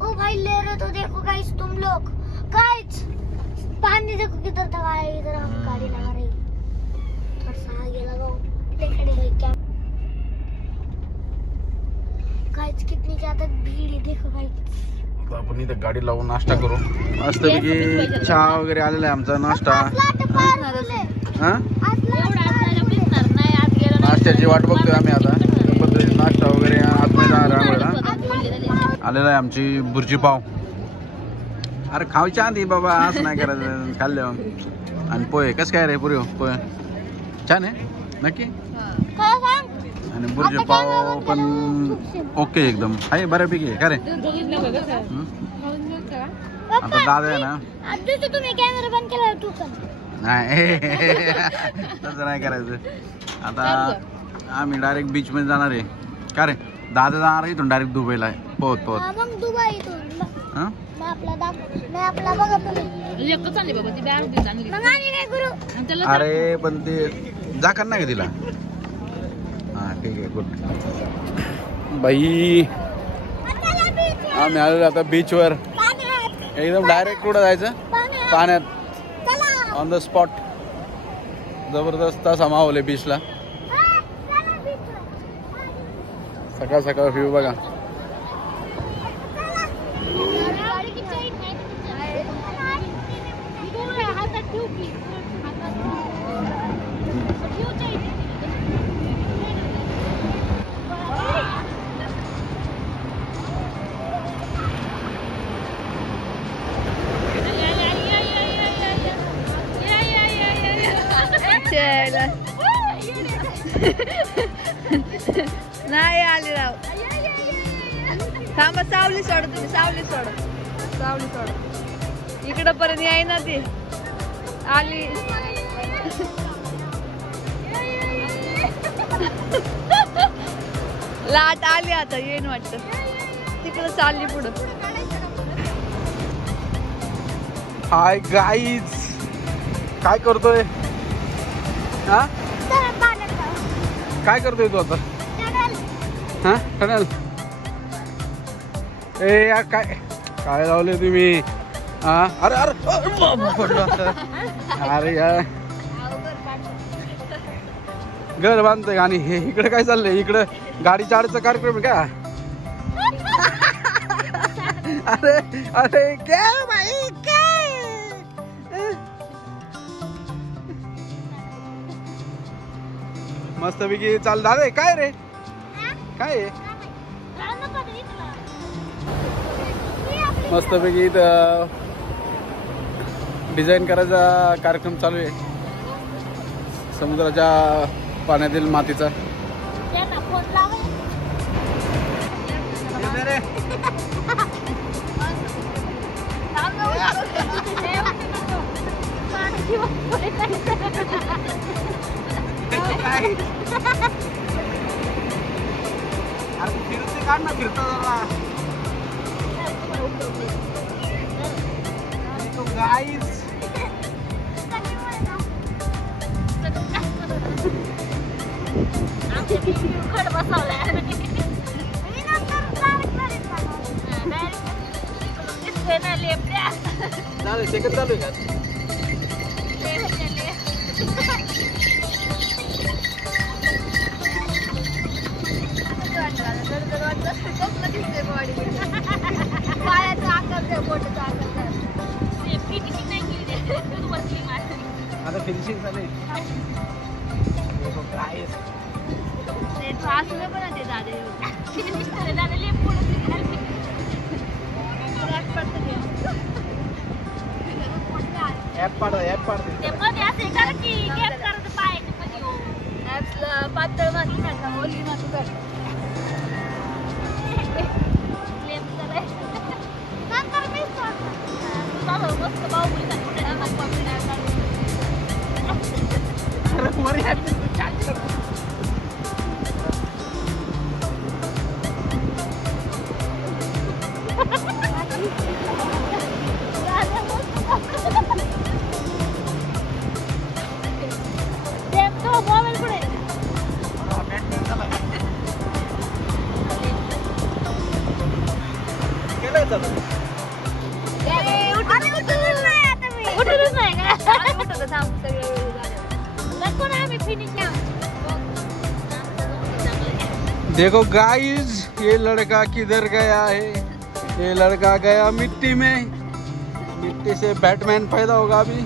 ओ भाई ले रहे तो देखो गाइस तुम लोग. गाइस पानी देखो किधर तक आया. इधर हम गाड़ी लगा रही. थोड़ा सा आगे लगाओ. खड़े भाई क्या गाइस कितनी ज्यादा भीड़ है. देखो गाइस आपण इथे गाडी लावून नाश्ता करू. मस्तपैकी चहा वगैरे आलेला आहे आमचा नाश्ता. हा नाश्त्याची वाट बघतोय आम्ही आता. पद्धतीने नाश्ता वगैरे आतमध्ये आलेला आहे. आमची बुर्जी पाव. अरे खायची आधी बाबा, असं नाही करायचं. खाल्ले आणि पोहे. कसं काय रे पुरी पोहे? छान आहे नक्की. आणि बुर्जी पाव पण ओके एकदम आहे, बऱ्यापैकी आहे का रे? आता दादा आहे ना. तुम्ही कॅमेरा बंद केला तू पण नाही तसं नाही करायचं. आता आम्ही डायरेक्ट बीच मध्ये जाणार आहे का रे? दादा जाणार आहे इथून डायरेक्ट दुबईला आहे पोहत पोहत. मग दुबईतून हा आपला बघा तुम्ही. एकच आणली बाबा ती बॅग दी आणली. मग आणि काय करू? आणि त्याला अरे पण ते जाकर नाही का तिला? हा ठीक आहे गुड. बाई आम्ही आलेलो आता बीचवर. एकदम डायरेक्ट कुठं जायचं? पाण्यात ऑन द स्पॉट. जबरदस्त असा माहोल आहे बीचला. सकाळ सकाळ व्ह्यू बघा. नाही आली राव. थांबा सावली सोड. तुम्ही सावली सोड. सावली सोड. इकडं पर्यंत याय ना ती आली. लाट आली आता येईन वाटत. तिकडं चालली पुढं. हाय गाईज, काय करतोय? हा काय करतोय तू आता? हा टनल. ए यार काय काय लावले तुम्ही? हा अरे अरे पडलो. अरे यार घर बांधतोय आणि हे इकडे काय चाललंय? इकडे गाडी चाडचा कार्यक्रम आहे का? अरे अरे क्या भाई क्या? मस्तपैकी चाल दादा काय रे काय आहे? मस्तपैकी इथं डिझाईन करायचा कार्यक्रम चालू आहे समुद्राच्या पाण्यातील मातीचा. फिरता गाईज सेकंड चालू आहे का? आता फिनिशिंग झाले. ऍप पाड पातळ माती ओली माती कर मस्त बाहुबली मोबाईल कुठे उठूनच नाही का देखो गाइस ये लड़का किधर गया है? ये लड़का गया मिट्टी में. मिट्टी से बैटमैन पैदा होगा अभी.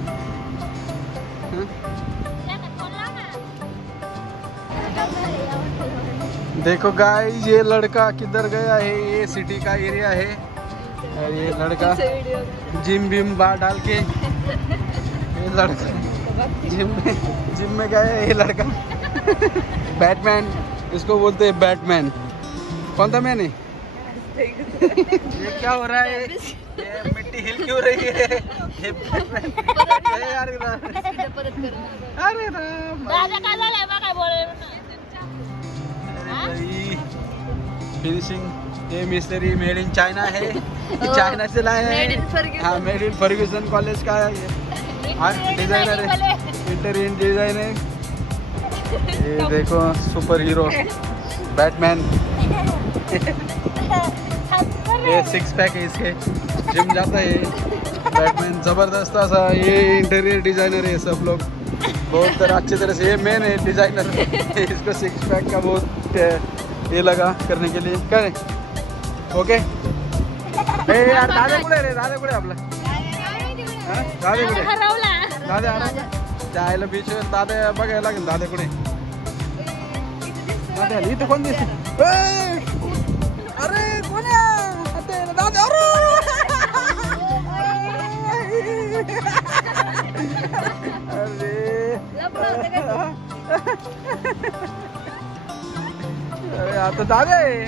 देखो गाइस ये लड़का किधर गया है? ये सिटी का एरिया है और ये लड़का जिम बिम बाहर डाल के ये लड़का जिम में गया है. ये लड़का बैटमैन इसको बोलते हैं बैटमैन. कौन था मैंने ये क्या हो रहा है? ये मिट्टी हिल क्यों रही है? ये बैटमैन यार अरे राम फिनिशिंग. ये मिस्त्री मेड इन चाइना है. चाइना से लाए हैं. हाँ मेड इन फर्ग्यूसन कॉलेज का है. डिजाइनर है इंटीरियर डिजाइनर. ये देखो सुपर हीरो बैटमैन. ये 6 पैक है इसके. जिम जाता है बैटमैन जबरदस्त सा. ये इंटीरियर डिजाइनर है सब लोग बहुत अच्छी तरह से. ये मेन है डिजाइनर. इसको 6 पैक का बहुत ये लगा करने के लिए करें. ओके यार दादा कुठे रे? दादा कुठे आपला? दादा कुठे? दादा जायला बीच दादा बघायला लागेल. दादा कुठे? दादा इथं कोण दिसते? अरे कोण दादा? अरे आता दादा आहे.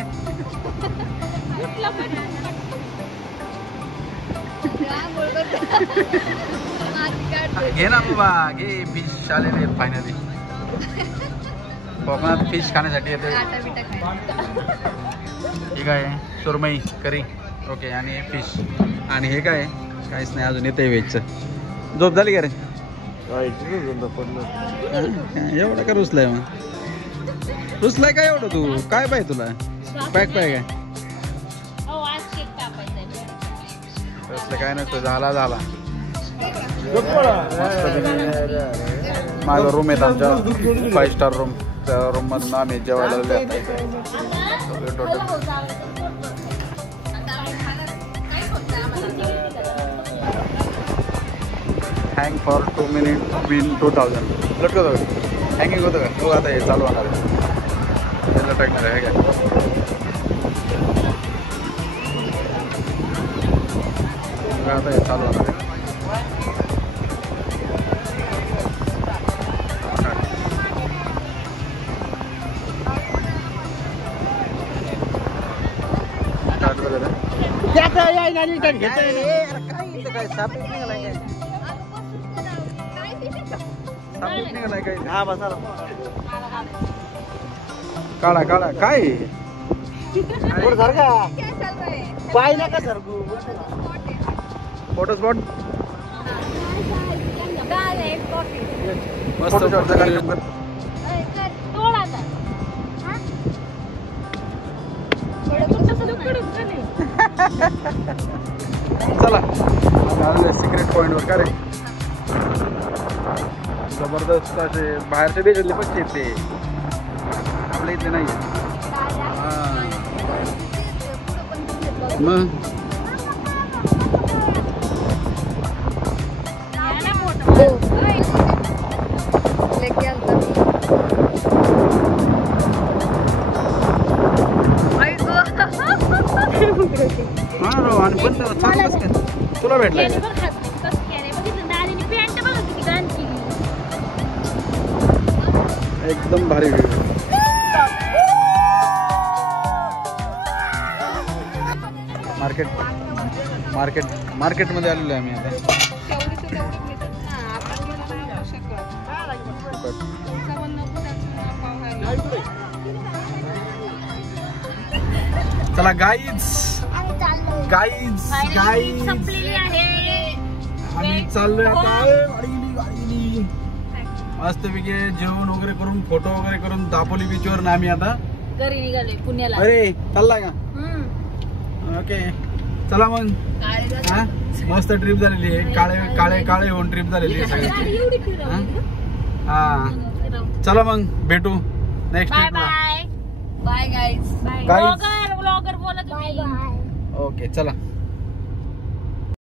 घे ना बाबा घे. फिश आलेले फायनली. कोकणात फिश खाण्यासाठी येते. हे काय सुरमई करी. ओके आणि फिश. आणि हे काय काहीच नाही अजून येते व्हेजचं. झोप झाली का रे? एवढं का रुसलाय मग? रुसलाय का एवढं तू? काय पाहिजे तुला? पॅक पाहिजे काय? रुसलं काय नसतं. झाला माझा रूम आहे आमच्या 5 स्टार रूम. त्या रूम मधून आम्ही जेवायला total hang for 2 minutes win 2000. Let's go. Hanging होतं का हो आता हे चालू होणार आहे त्याला टाकणार आहे काय आता हे चालू होणार आहे काढा काढा काय पाय नका सर फोटो स्पॉट मस्त शॉटचा कार्यक्रम कर चला सिक्रेट पॉइंट वर का रे जबरदस्त असे बाहेरच्या देशातले पक्षी आहेत ते आपल्या इथले नाही मग आणि पण तुला भेटलाय एकदम भारी व्हिडिओ मार्केट मध्ये आलेलो आहे आम्ही आता चला गाईज आम्ही चाललोय आता मस्तपैकी जेवण वगैरे करून फोटो वगैरे करून दापोली बीच वर ना आम्ही आता घरी निघालोय पुण्याला अरे चालला का ओके चला मग हा मस्त ट्रिप झालेली आहे काळे काळे काळे होऊन ट्रिप झालेली आहे सगळ्यांची हा चला मग भेटू नेक्स्ट ट्रिपला बाय गाईज ब्लॉगर बोला तुम्ही ओके चला